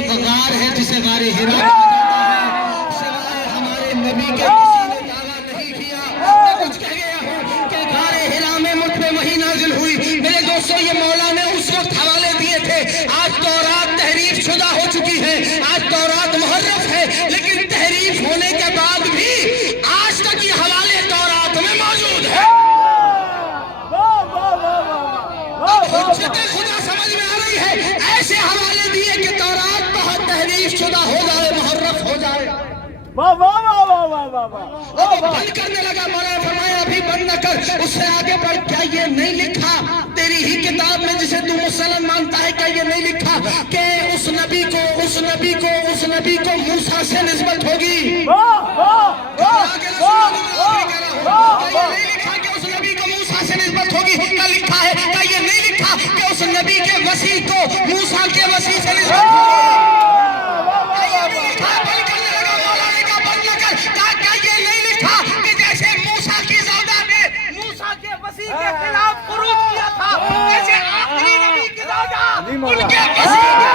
ایک غار ہے جسے غار ہرا کہا جاتا ہے، سوائے ہمارے نبی کے کسی نے دعویٰ نہیں کیا۔ میں کچھ کہہ گیا ہوں کہ غار ہرا میں مجھ پہ وحی نازل ہوئی۔ میرے دوستو، یہ مولا نے اس وقت حوالے دیے تھے۔ آج تورات تحریف شدہ ہو چکی ہے، آج تورات محرف ہے، لیکن تحریف ہونے کے بعد بھی آج تک یہ حوالے تورات میں موجود ہے۔ حجت خدا سمجھ میں آ رہی ہے؟ ایسے حوالے دیے کہ تورات بہت تحریف شدہ ہو جائے، محرف ہو جائے۔ بند کرنے لگا، مولا نے فرمایا ابھی بند نہ کر، اس سے آگے بڑھ۔ کیا یہ نہیں لکھا تیری ہی کتاب میں جسے تو مسلم مانتا ہے، کیا یہ نہیں لکھا کہ اس نبی کو موسیٰ سے نسبت ہوگی؟ کیا یہ نہیں لکھا کہ اس نبی کو موسیٰ سے نسبت ہوگی؟ کیا لکھا ہے؟ کیا یہ نہیں لکھا کہ اس نبی کے وسیع کو موسیٰ کے وسیع سے نسبت ہوگی؟ کیا یہ نہیں لکھا؟ بند کرنے لگا، مولا نے کہا بند نہ کر۔ کیا یہ نہیں لکھا کہ جیسے موسیٰ کی زوجہ نے موسیٰ کے وسیع کے خلاف خروج کیا تھا، جیسے آخری نبی کی زوجہ ان کے وسیع کے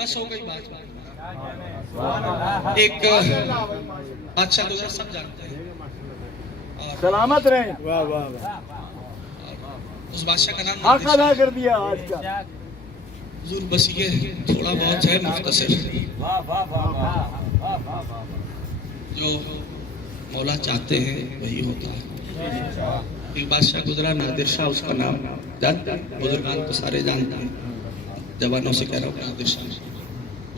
بس ہو گئی بات۔ ایک بادشاہ گزرا، سب جانتے ہیں، سلامت رہیں۔ واہ واہ واہ، اس بادشاہ کا نام حق ادا کر دیا آج کا حضور۔ بس یہ تھوڑا بہت ہے مختصر، جو مولا چاہتے ہیں وہی ہوتا ہے۔ ایک بادشاہ گزرا، نادر شاہ اس کا نام، جانتے ہیں بزرگان تو سارے جانتے ہیں، جوانوں سے کہہ رہا ہوں نادر شاہ۔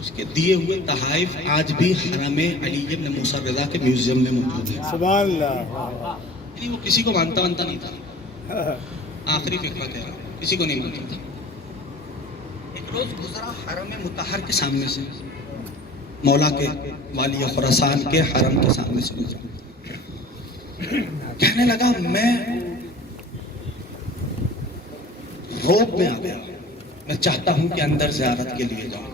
اس کے دیے ہوئے تحائف آج بھی حرم علی بن موسیٰ رضا کے میوزیم میں موجود ہیں۔ سبحان اللہ۔ یعنی وہ کسی کو مانتا نہیں تھا، آخری فقرہ کہہ رہا ہوں، کسی کو نہیں مانتا تھا۔ ایک روز گزرا حرم مطہر کے سامنے سے، مولا کے والی خراسان کے حرم کے سامنے سے گزرا، کہنے لگا میں روب میں آ گیا، میں چاہتا ہوں کہ اندر زیارت کے لیے جاؤں۔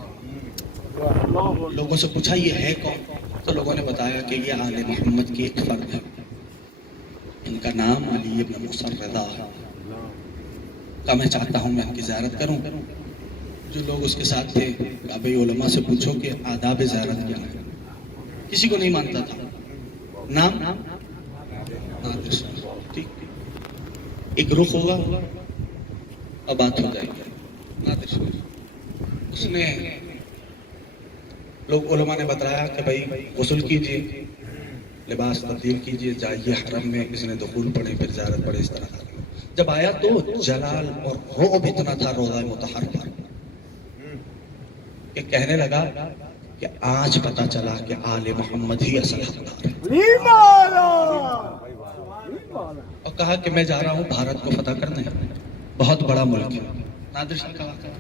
لوگوں سے پوچھا یہ ہے کون؟ تو لوگوں نے بتایا کہ یہ آل محمد کی ایک فرد ہے، ان کا نام علی بن موسیٰ رضا ہے۔ کہا میں چاہتا ہوں میں ان کی زیارت کروں۔ جو لوگ اس کے ساتھ تھے کہا بھئی علماء سے پوچھو کہ آداب زیارت کیا ہے۔ کسی کو نہیں مانتا تھا۔ نام نادر شاہ، ٹھیک، ایک رخ ہوگا اور بات ہو جائے گی۔ نادر شاہ، اس نے لوگ علماء نے بتایا کہ بھئی غسل کیجئے، لباس تبدیل کیجئے، جائیے حرم میں، اس نے دخول پڑھے، پھر زیارت پڑھے، اس طرح تھا۔ جب آیا تو جلال اور رعب اتنا تھا روضہ مطہر پر کہ کہنے لگا کہ آج پتا چلا کہ آل محمد ہی اصل حقدار ہے، اور کہا کہ میں جا رہا ہوں بھارت کو فتح کرنے، بہت بڑا ملک ہے۔ نادر شاہ کا واقعہ،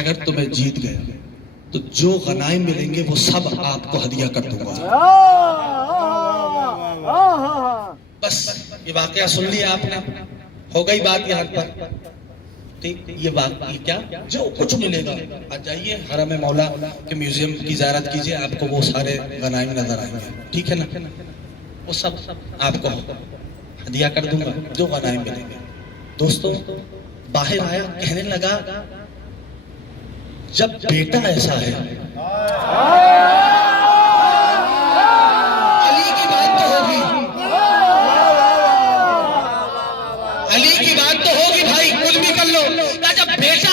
اگر تمہیں جیت گئے تو جو غنائم ملیں گے وہ سب آپ کو ہدیہ کر دوں گا۔ بس یہ واقعہ سن لیا آپ نے، ہو گئی بات یہاں پر، ٹھیک، یہ واقعی کیا جو کچھ ملے گا، آ جائیے حرم مولا کے میوزیم کی زیارت کیجئے، آپ کو وہ سارے غنائم نظر آئیں گے، ٹھیک ہے نا، وہ سب آپ کو ہدیہ کر دوں گا جو غنائم ملیں گے۔ دوستو باہر آیا، کہنے لگا جب بیٹا ایسا ہے، علی کی بات تو ہوگی، علی کی بات تو ہوگی بھائی، کچھ بھی کر لو، جب بیٹا